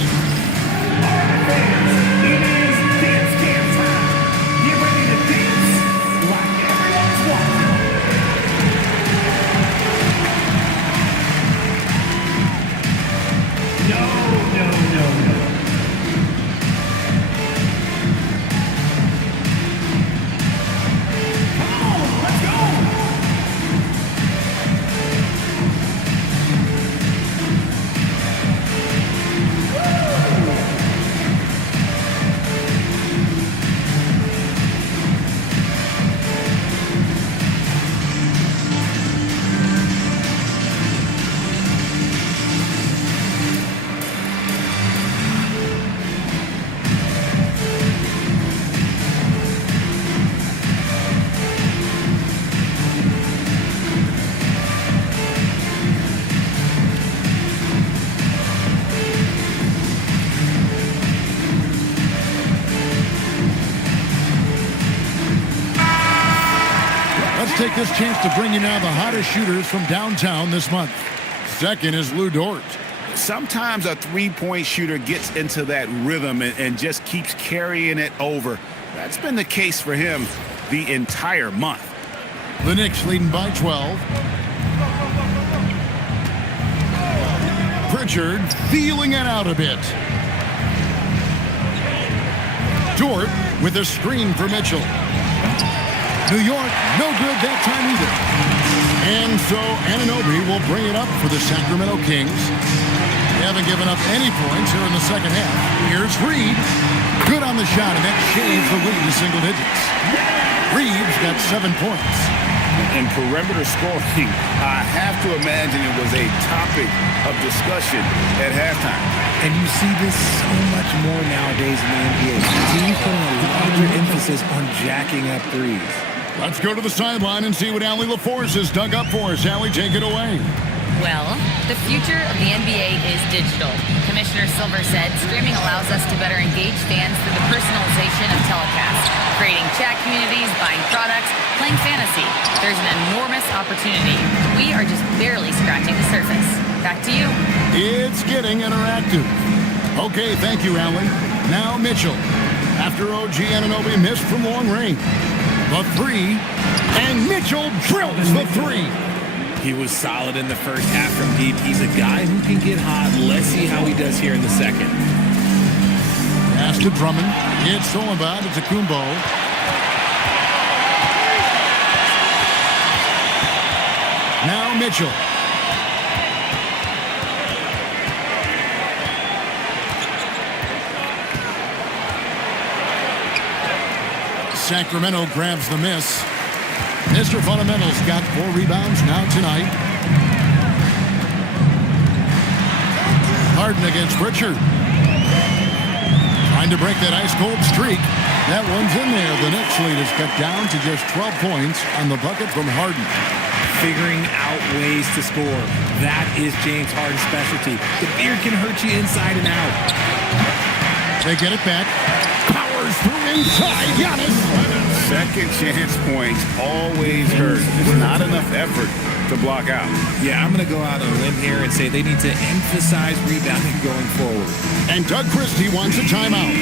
Let's take this chance to bring you now the hottest shooters from downtown this month. Second is Lou Dort. Sometimes a three-point shooter gets into that rhythm and just keeps carrying it over. That's been the case for him the entire month. The Knicks leading by 12. Pritchard feeling it out a bit. Dort with a screen for Mitchell. New York, no good that time either. And so Anunoby will bring it up for the Sacramento Kings. They haven't given up any points here in the second half. Here's Reed. Good on the shot, and that shaves the lead to single digits. Reed's got 7 points. And perimeter scoring, I have to imagine it was a topic of discussion at halftime. And you see this so much more nowadays in the NBA. Teams putting a larger emphasis on jacking up threes. Let's go to the sideline and see what Allie LaForce has dug up for us. Allie, take it away. Well, the future of the NBA is digital. Commissioner Silver said streaming allows us to better engage fans through the personalization of telecasts, creating chat communities, buying products, playing fantasy. There's an enormous opportunity. We are just barely scratching the surface. Back to you. It's getting interactive. Okay, thank you, Allie. Now Mitchell. After OG Anunoby missed from long range. The three, and Mitchell drills the three. He was solid in the first half from deep. He's a guy who can get hot. Let's see how he does here in the second. Pass to Drummond. It's Solomon to Tacumbo. Now Mitchell. Sacramento grabs the miss. Mr. Fundamental's got 4 rebounds now tonight. Harden against Pritchard. Trying to break that ice-cold streak. That one's in there. The Knicks lead is cut down to just 12 points on the bucket from Harden. Figuring out ways to score. That is James Harden's specialty. The beard can hurt you inside and out. They get it back. Powers through inside. Giannis. Second chance points always hurt. It's not enough effort to block out. Yeah, I'm going to go out on a limb here and say they need to emphasize rebounding going forward. And Doug Christie wants a timeout.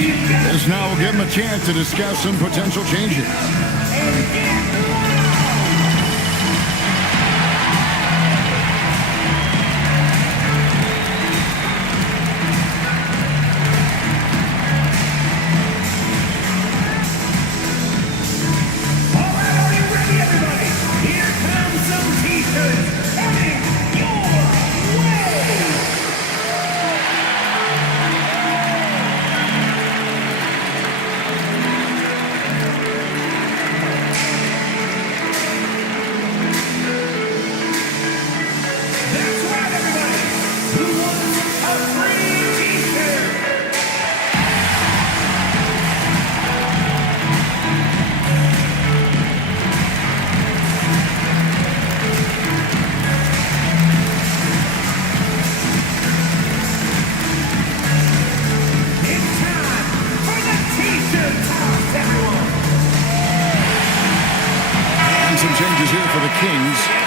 This now will give him a chance to discuss some potential changes.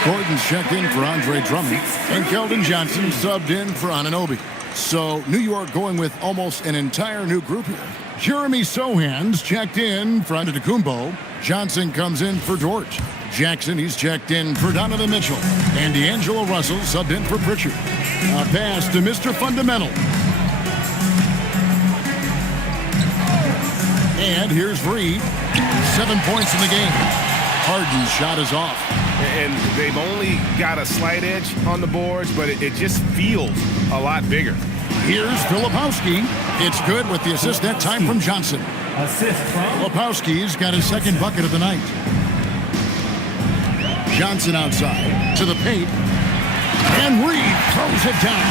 Gordon's checked in for Andre Drummond, and Keldon Johnson subbed in for Anunoby. So New York going with almost an entire new group here. Jeremy Sohan's checked in for Antetokounmpo. Johnson comes in for Dort. Jackson, he's checked in for Donovan Mitchell. And D'Angelo Russell subbed in for Pritchard. A pass to Mr. Fundamental. And here's Reed. 7 points in the game. Harden's shot is off. And they've only got a slight edge on the boards, but it just feels a lot bigger. Here's Filipowski. It's good with the assist that time from Johnson. Assist from Filipowski's got his second bucket of the night. Johnson outside to the paint. And Reed throws it down.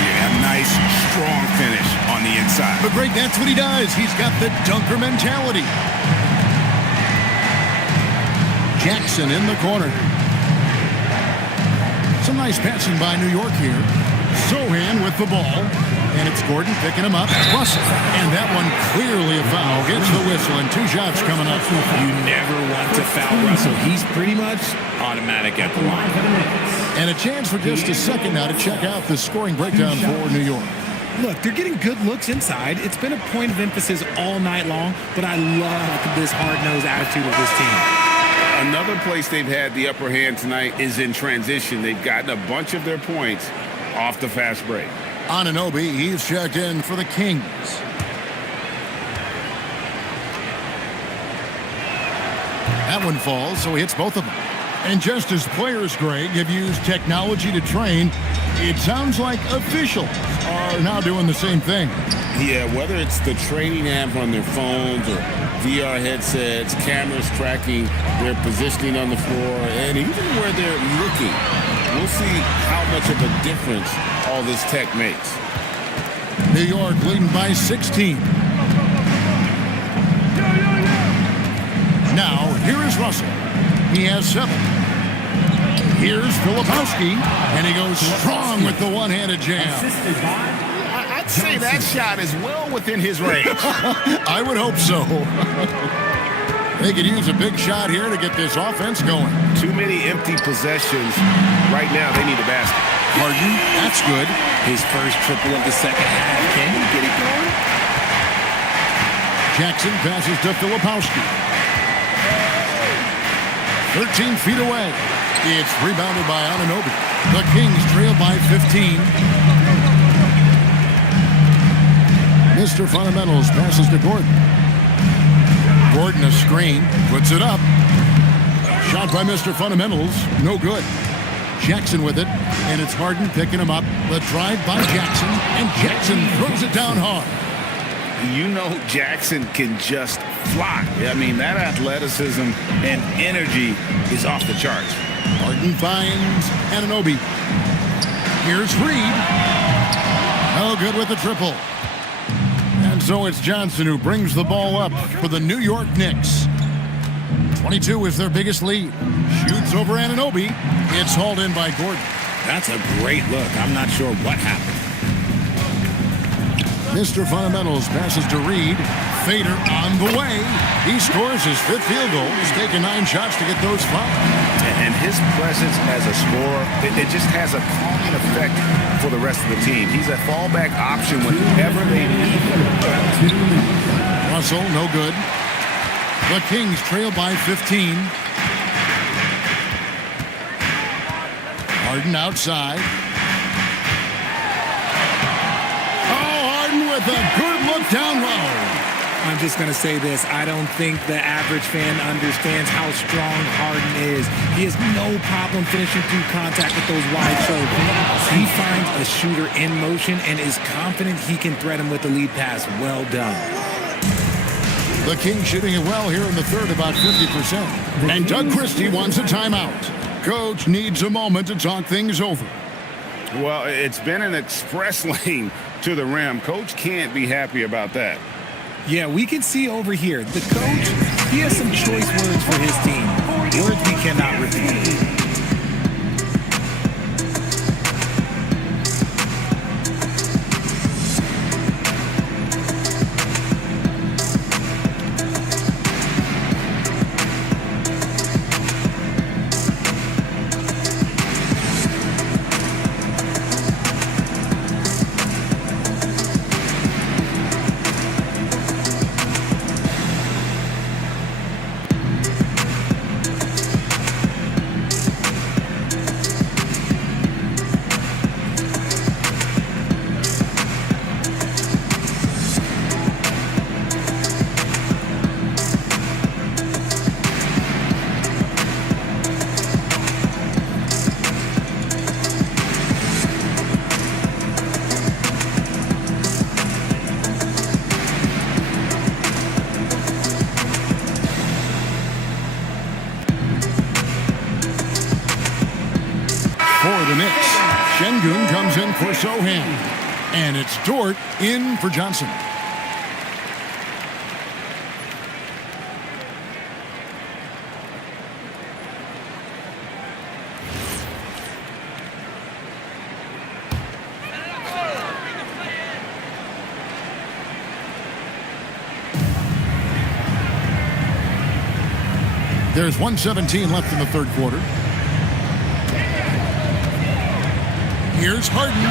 Yeah, nice, strong finish on the inside. But Greg, that's what he does. He's got the dunker mentality. Jackson in the corner. Some nice passing by New York here. Sohan with the ball. And it's Gordon picking him up. Russell. And that one clearly a foul. Gets the whistle and 2 shots coming up. You never want to foul Russell. He's pretty much automatic at the line. And a chance for just a second now to check out the scoring breakdown for New York. Look, they're getting good looks inside. It's been a point of emphasis all night long, but I love this hard-nosed attitude of this team. Another place they've had the upper hand tonight is in transition. They've gotten a bunch of their points off the fast break. Anunoby, he's checked in for the Kings. That one falls, so he hits both of them. And just as players, Greg, have used technology to train, it sounds like officials are now doing the same thing. Yeah, whether it's the training app on their phones or VR headsets, cameras tracking their positioning on the floor, and even where they're looking, we'll see how much of a difference all this tech makes. New York leading by 16. Now, here is Russell. He has 7. Here's Filipowski, and he goes strong with the one-handed jam. I'd say that shot is well within his range. I would hope so. They could use a big shot here to get this offense going. Too many empty possessions. Right now, they need a basket. Harden, that's good. His first triple of the second half. Can he get it going? Jackson passes to Filipowski. 13 feet away. It's rebounded by Anunoby. The Kings trail by 15. Mr. Fundamentals passes to Gordon. Gordon a screen, puts it up. Shot by Mr. Fundamentals, no good. Jackson with it, and it's Harden picking him up. The drive by Jackson, and Jackson throws it down hard. You know Jackson can just fly. I mean, that athleticism and energy is off the charts. Harden finds Anunoby. Here's Reed. Oh, good with the triple. And so it's Johnson who brings the ball up for the New York Knicks. 22 is their biggest lead. Shoots over Anunoby. It's hauled in by Gordon. That's a great look. I'm not sure what happened. Mr. Fundamentals passes to Reed. Fader on the way. He scores his 5th field goal. He's taken 9 shots to get those 5. And his presence as a scorer, it just has a calming effect for the rest of the team. He's a fallback option whenever they need him. Russell, no good. The Kings trail by 15. Harden outside. With a good look down low. I'm just going to say this. I don't think the average fan understands how strong Harden is. He has no problem finishing through contact with those wide shoulders. He finds a shooter in motion and is confident he can thread him with the lead pass. Well done. The Kings shooting it well here in the third, about 50%. And Doug Christie wants a timeout. Coach needs a moment to talk things over. Well, it's been an express lane to the rim. Coach can't be happy about that. Yeah, we can see over here. The coach, he has some choice words for his team. Words we cannot repeat. For the Knicks, Şengün comes in for Sohan. And it's Dort in for Johnson. There's 1:17 left in the third quarter. Here's Harden.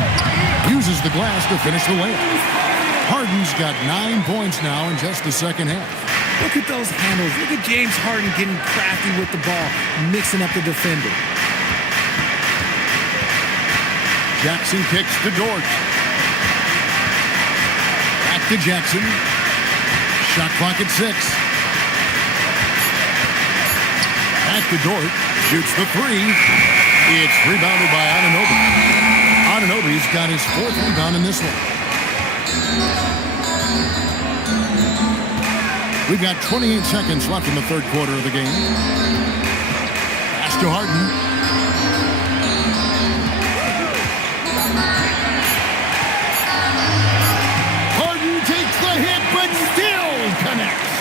Uses the glass to finish the layup. Harden's got 9 points now in just the second half. Look at those handles. Look at James Harden getting crafty with the ball, mixing up the defender. Jackson kicks to Dort. Back to Jackson. Shot clock at 6. Back to Dort. Shoots the three. It's rebounded by Anunoby. Anunoby's got his 4th rebound in this one. We've got 28 seconds left in the third quarter of the game. Pass to Harden. Harden takes the hit, but still connects.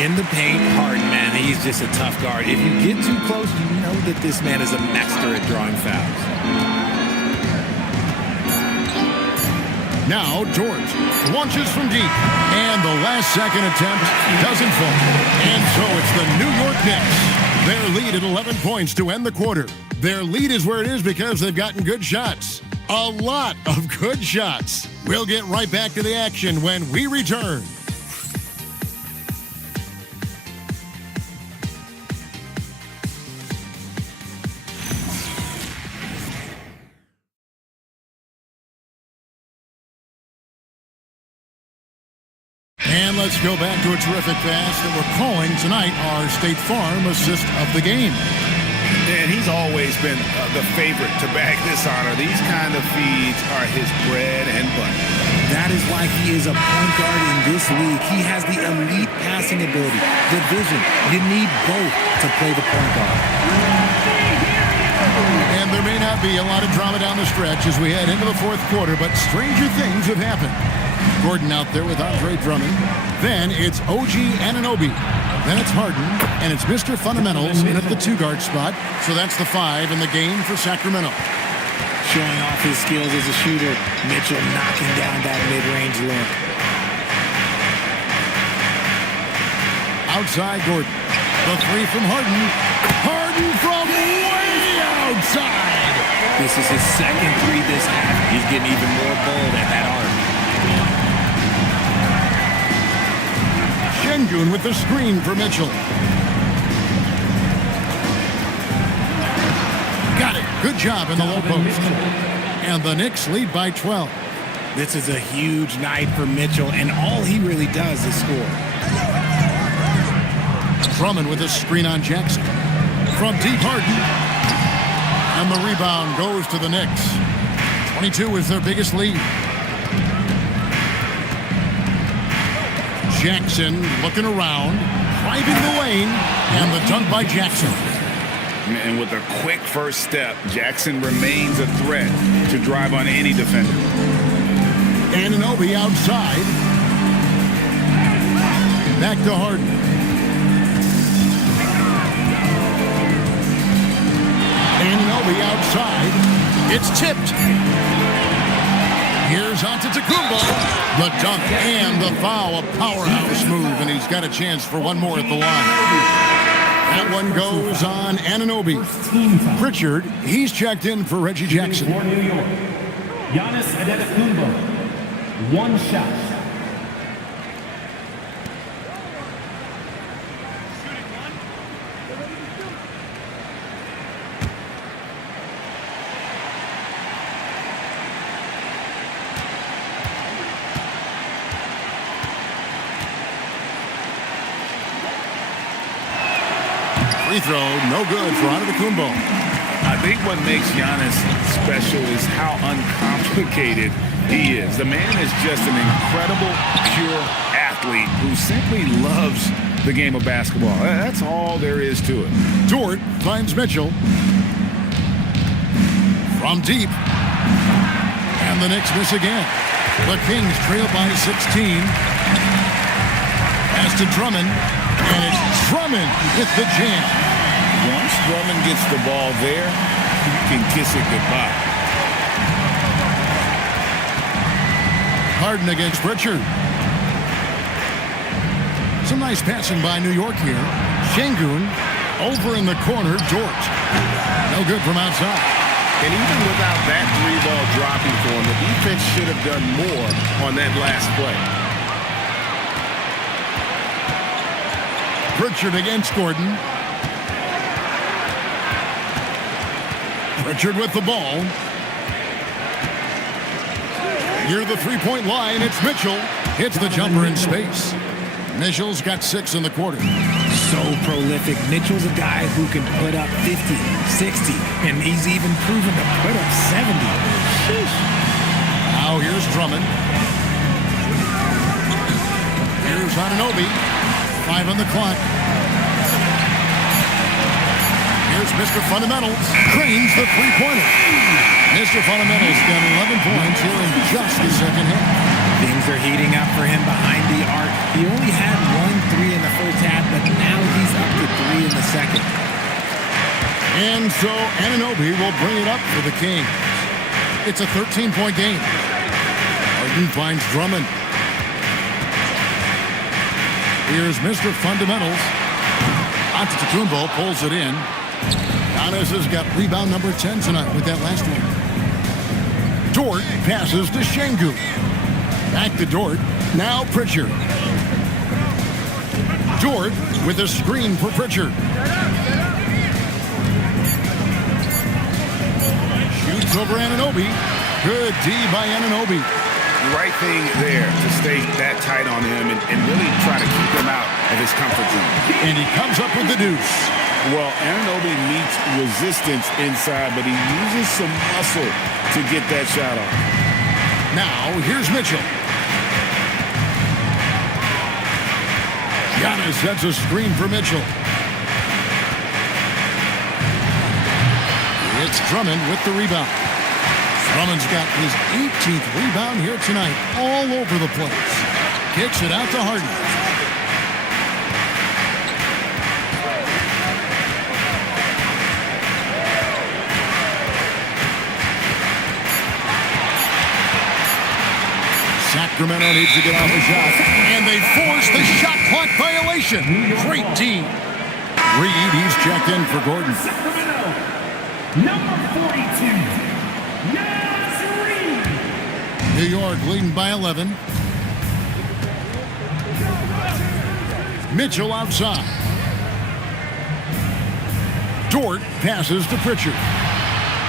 In the paint, Harden, man, he's just a tough guard. If you get too close, you know that this man is a master at drawing fouls. Now George launches from deep, and the last second attempt doesn't fall. And so it's the New York Knicks. Their lead at 11 points to end the quarter. Their lead is where it is because they've gotten good shots. A lot of good shots. We'll get right back to the action when we return. And let's go back to a terrific pass that we're calling tonight our State Farm assist of the game. And he's always been the favorite to bag this honor. These kind of feeds are his bread and butter. That is why he is a point guard in this league. He has the elite passing ability, the vision. You need both to play the point guard. And there may not be a lot of drama down the stretch as we head into the fourth quarter, but stranger things have happened. Gordon out there with Andre Drummond. Then it's OG Anunoby. Then it's Harden, and it's Mr. Fundamentals in at the 2-guard spot. So that's the 5 in the game for Sacramento. Showing off his skills as a shooter. Mitchell knocking down that mid-range look. Outside Gordon. The 3 from Harden. Harden from way outside. This is his second 3 this half. He's getting even more bold at that arc. Şengün with the screen for Mitchell. Got it. Good job in the low post. And the Knicks lead by 12. This is a huge night for Mitchell, and all he really does is score. Drummond with a screen on Jackson. From deep, Harden. And the rebound goes to the Knicks. 22 is their biggest lead. Jackson looking around, driving the lane, and the dunk by Jackson. And with a quick first step, Jackson remains a threat to drive on any defender. Anunoby outside. Back to Harden. Anunoby outside. It's tipped. Here's Antetokounmpo. The dunk and the foul. A powerhouse move, and he's got a chance for one more at the line. That one goes on Anunoby. Pritchard, he's checked in for Reggie Jackson. For New York, Giannis Antetokounmpo. 1 shot. Free throw, no good for Antetokounmpo. I think what makes Giannis special is how uncomplicated he is. The man is just an incredible, pure athlete who simply loves the game of basketball. That's all there is to it. Dort finds Mitchell. From deep. And the Knicks miss again. The Kings trail by 16. Pass to Drummond. And it's Drummond with the jam. Once Drummond gets the ball there, you can kiss it goodbye. Harden against Pritchard. Some nice passing by New York here. Şengün Over in the corner, Dort. No good from outside. And even without that three ball dropping for him, the defense should have done more on that last play. Pritchard against Gordon. Pritchard with the ball. Near the three-point line, it's Mitchell. Hits the jumper in space. Mitchell's got 6 in the quarter. So prolific. Mitchell's a guy who can put up 50, 60, and he's even proven to put up 70. Sheesh. Now here's Drummond. Here's Anunoby. 5 on the clock. Here's Mr. Fundamentals. Cranes the three-pointer. Mr. Fundamentals got 11 points here in just the second half. Things are heating up for him behind the arc. He only had 1 3 in the first half, but now he's up to 3 in the second. And so Anunoby will bring it up for the Kings. It's a 13-point game. Harden finds Drummond. Here's Mr. Fundamentals. Antetokounmpo pulls it in. Giannis has got rebound number 10 tonight with that last one. Dort passes to Şengün. Back to Dort. Now Pritchard. Dort with a screen for Pritchard. Shoots over Anunoby. Good D by Anunoby. The right thing there to stay that tight on him and really try to keep him out of his comfort zone. And he comes up with the deuce. Well, Anunoby meets resistance inside, but he uses some muscle to get that shot off. Now, here's Mitchell. Giannis sets a screen for Mitchell. It's Drummond with the rebound. Drummond's got his 18th rebound here tonight, all over the place. Kicks it out to Harden. Sacramento needs to get off a shot, and they force the shot clock violation. Great D. Reed, he's checked in for Gordon. Sacramento, number 42, Reed. New York leading by 11. Mitchell outside. Dort passes to Pritchard.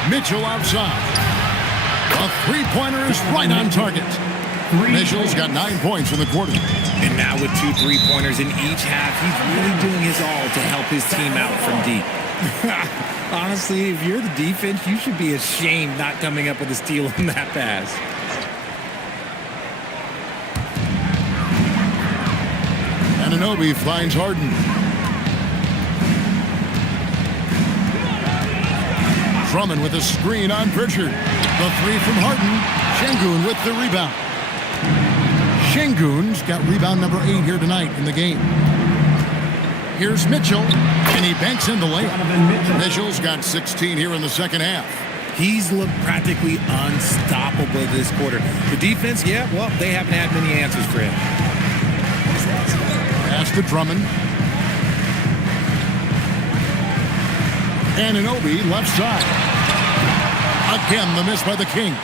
Mitchell outside. A three-pointer is right on target. Mitchell's got 9 points in the quarter. And now with 2 3-pointers in each half, he's really doing his all to help his team out from deep. Honestly, if you're the defense, you should be ashamed not coming up with a steal on that pass. Anunoby finds Harden. Drummond with a screen on Pritchard. The three from Harden. Şengün with the rebound. Şengün's got rebound number 8 here tonight in the game. Here's Mitchell, and he banks in the layup. Mitchell's got 16 here in the second half. He's looked practically unstoppable this quarter. The defense, yeah, well, they haven't had many answers for him. Pass to Drummond. Anunoby left side. Again, the miss by the Kings.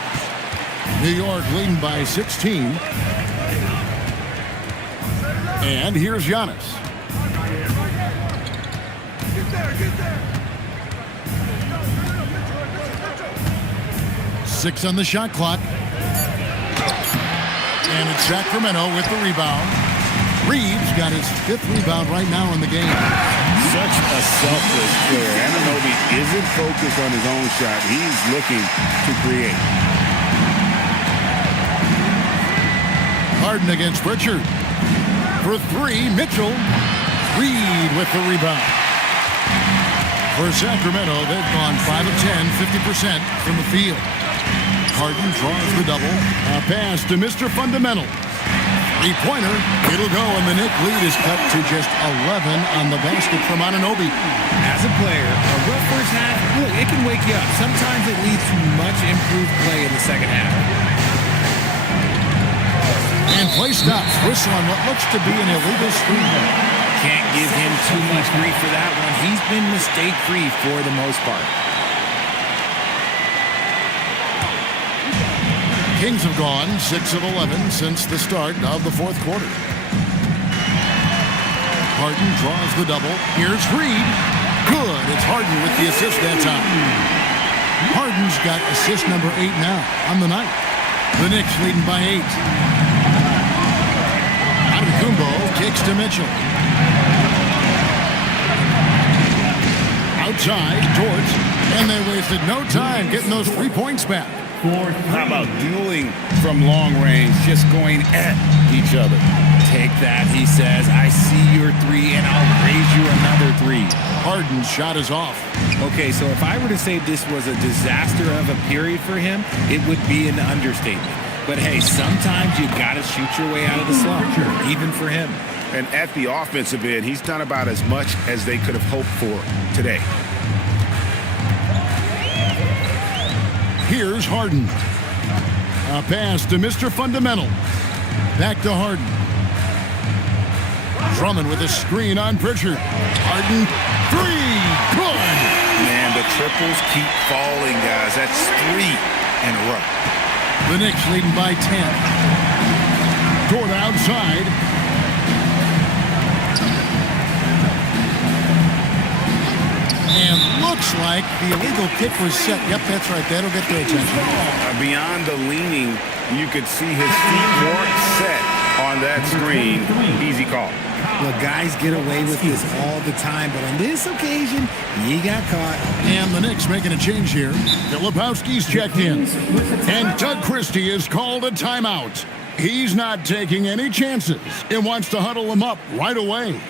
New York leading by 16. And here's Giannis. Six on the shot clock. And it's Sacramento with the rebound. Reeves got his 5th rebound right now in the game. Such a selfless player. Anunoby isn't focused on his own shot. He's looking to create. Harden against Pritchard. For 3, Mitchell. Reed with the rebound. For Sacramento, they've gone 5 of 10, 50% from the field. Harden draws the double. A pass to Mr. Fundamental. Three-pointer. It'll go, and the Knicks lead is cut to just 11 on the basket from Anunoby. As a player, a rough first half, look, it can wake you up. Sometimes it leads to much improved play in the second half. And play stops. Whistle on what looks to be an illegal screen. can't give him too much grief for that one. He's been mistake-free for the most part. Kings have gone 6 of 11 since the start of the fourth quarter. Harden draws the double. Here's Reed. Good. It's Harden with the assist that time. Harden's got assist number 8 now on the night. The Knicks leading by 8. Antetokounmpo kicks to Mitchell. Outside, George. And they wasted no time getting those 3 points back. How about dueling from long range, just going at each other? Take that, he says. I see your 3, and I'll raise you another 3. Harden's shot is off. Okay, so if I were to say this was a disaster of a period for him, it would be an understatement. But hey, sometimes you got to shoot your way out of the slump, even for him. And at the offensive end, he's done about as much as they could have hoped for today. Here's Harden. A pass to Mr. Fundamental. Back to Harden. Drummond with a screen on Pritchard. Harden, 3. Good. Man, the triples keep falling, guys. That's 3 in a row. The Knicks leading by 10. Toward outside. And looks like the illegal kick was set. Yep, that's right. That'll get their attention. Beyond the leaning, you could see his feet weren't set on that screen. Easy call. Look, guys get away with this all the time, but on this occasion, he got caught. And the Knicks making a change here. Filipowski's checked in. And Doug Christie is called a timeout. He's not taking any chances and wants to huddle him up right away.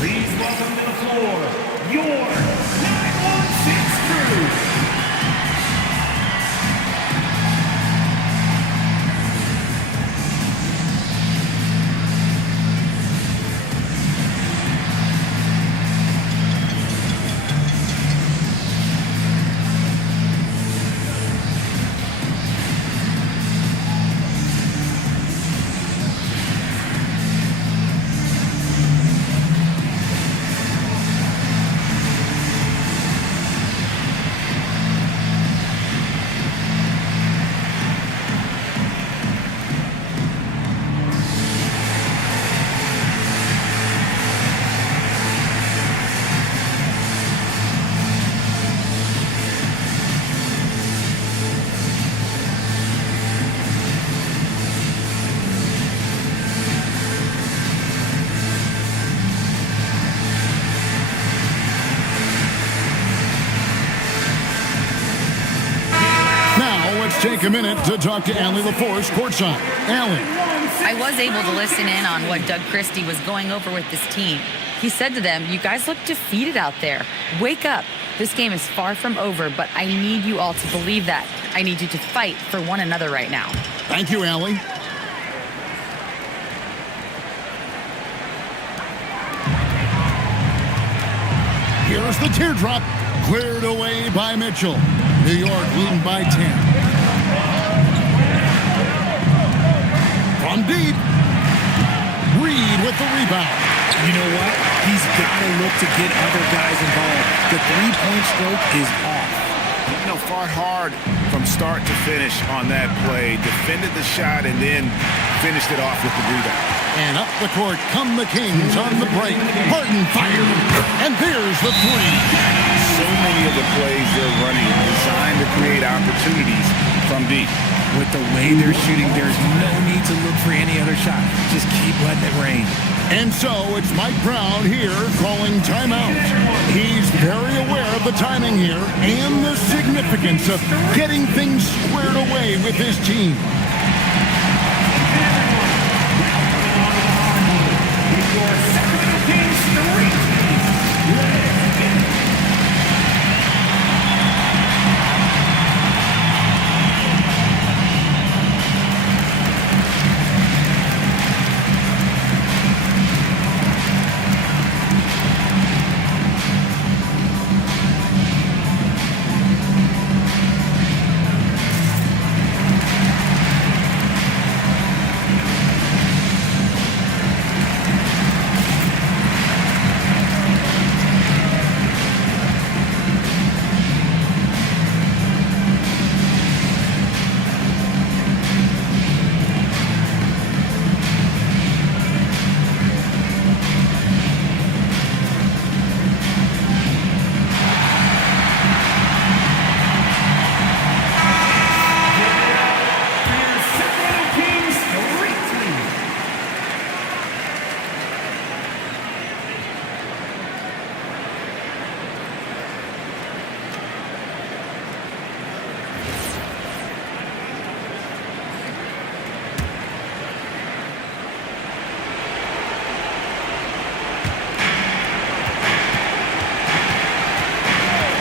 Please welcome to the floor, your 916 crew. Take a minute to talk to Allie LaForce courtside. Allie. I was able to listen in on what Doug Christie was going over with this team. He said to them, you guys look defeated out there. Wake up. This game is far from over, but I need you all to believe that. I need you to fight for one another right now. Thank you, Allie. Here's the teardrop. Cleared away by Mitchell. New York leading by 10. From deep. Reed with the rebound. You know what? He's got to look to get other guys involved. The three-point stroke is off. You know, fought hard from start to finish on that play. Defended the shot and then finished it off with the rebound. And up the court come the Kings on the break. Harden fired. And there's the 3. So many of the plays they're running are designed to create opportunities from deep. With the way they're shooting, there's no need to look for any other shot. Just keep letting it rain. And so it's Mike Brown here calling timeout. He's very aware of the timing here and the significance of getting things squared away with his team.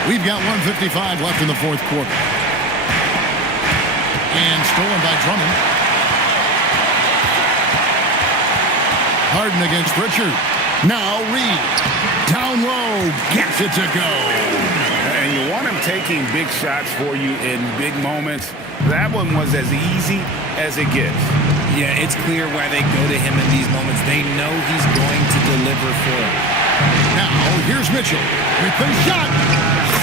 We've got 1:55 left in the fourth quarter. And stolen by Drummond. Harden against Pritchard. Now Reed. Down low. Gets it to go. And you want him taking big shots for you in big moments. That one was as easy as it gets. Yeah, it's clear why they go to him in these moments. They know he's going to deliver for them. Now, here's Mitchell with the shot.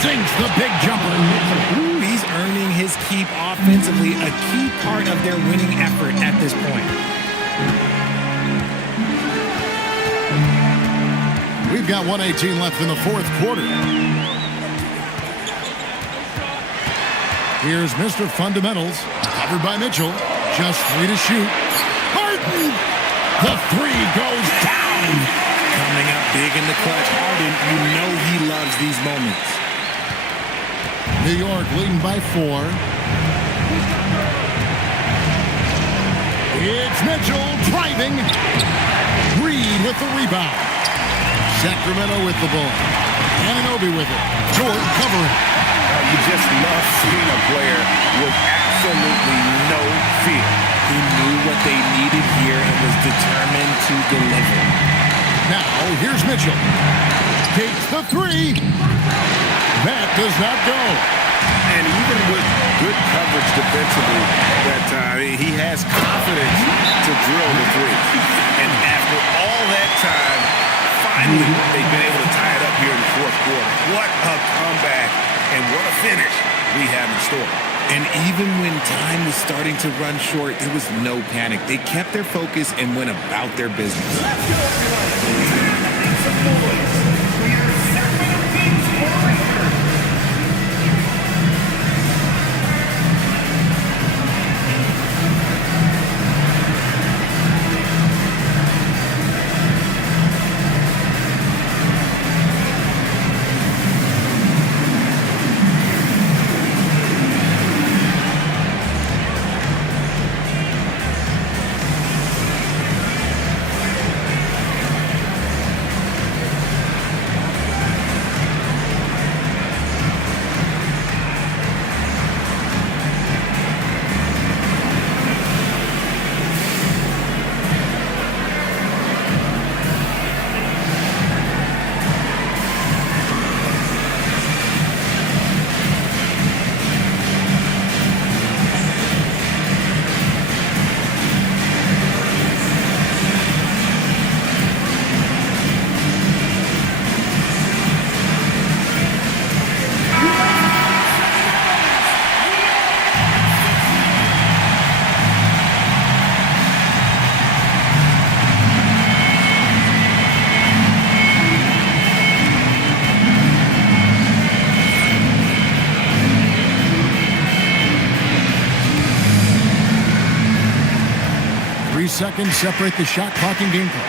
Sinks the big jumper. Ooh, he's earning his keep offensively, a key part of their winning effort at this point. We've got 1:18 left in the fourth quarter. Here's Mr. Fundamentals, covered by Mitchell. Just 3 to shoot. Harden! The 3 goes down! Coming up big in the clutch. Harden, you know he loves these moments. New York leading by 4. It's Mitchell driving. Reed with the rebound. Sacramento with the ball. Anunoby with it. Jordan covering. You just love seeing a player with absolutely no fear. He knew what they needed here and was determined to deliver. Now, here's Mitchell. Takes the 3. That does not go. And even with good coverage defensively that time, he has confidence to drill the 3. And after all that time, finally, they've been able to tie it up here in the fourth quarter. What a comeback and what a finish we have in store. And even when time was starting to run short, there was no panic. They kept their focus and went about their business. Let's go, everybody. Make some noise for your Sacramento Kings warriors. Seconds separate the shot clock and game clock.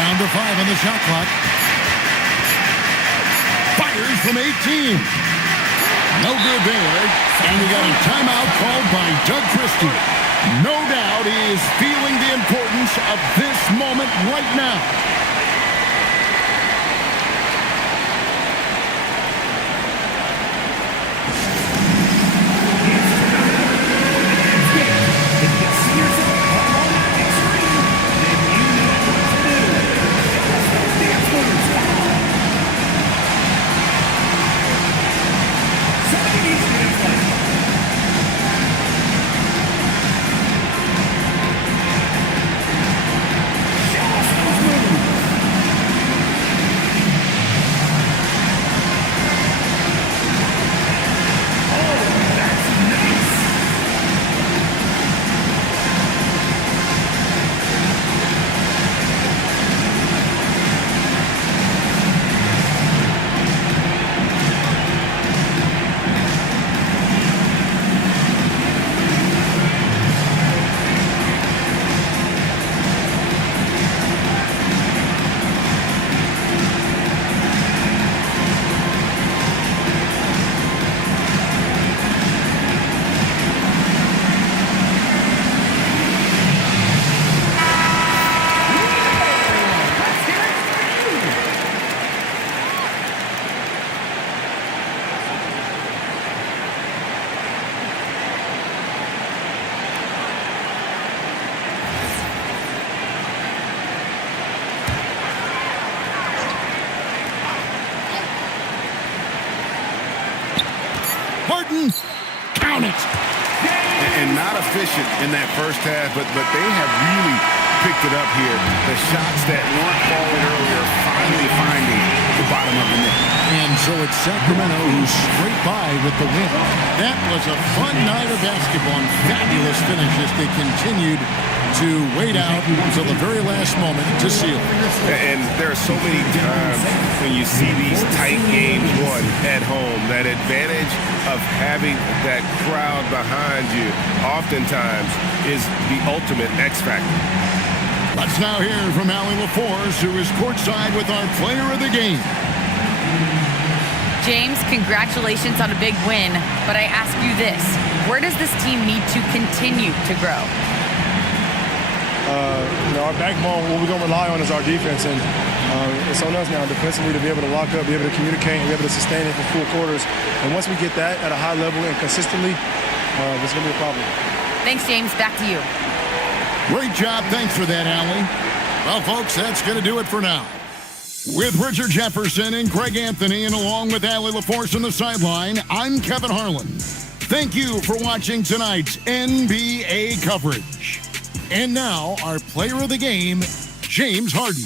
Down to 5 on the shot clock. Fires from 18. No good there. And we got a timeout called by Doug Christie. No doubt he is feeling the importance of this moment right now. Harden, count it. And not efficient in that first half, but they have really picked it up here. The shots that weren't falling earlier finally finding the bottom of the net. And so it's Sacramento who's straight by with the win. That was a fun night of basketball and fabulous finish as they continued to wait out until the very last moment to seal it. And there are so many times when you see these tight games won at home, that advantage of having that crowd behind you oftentimes is the ultimate X factor. Let's now hear from Allie LaForce, who is courtside with our player of the game. James, congratulations on a big win, but I ask you this. Where does this team need to continue to grow? Our backbone, what we're going to rely on is our defense, and it's on us now defensively to be able to lock up, be able to communicate, and be able to sustain it for full quarters. And once we get that at a high level and consistently, it's going to be a problem. Thanks, James. Back to you. Great job. Thanks for that, Allie. Well, folks, that's going to do it for now. With Richard Jefferson and Craig Anthony, and along with Allie LaForce on the sideline, I'm Kevin Harlan. Thank you for watching tonight's NBA coverage. And now, our player of the game, James Harden.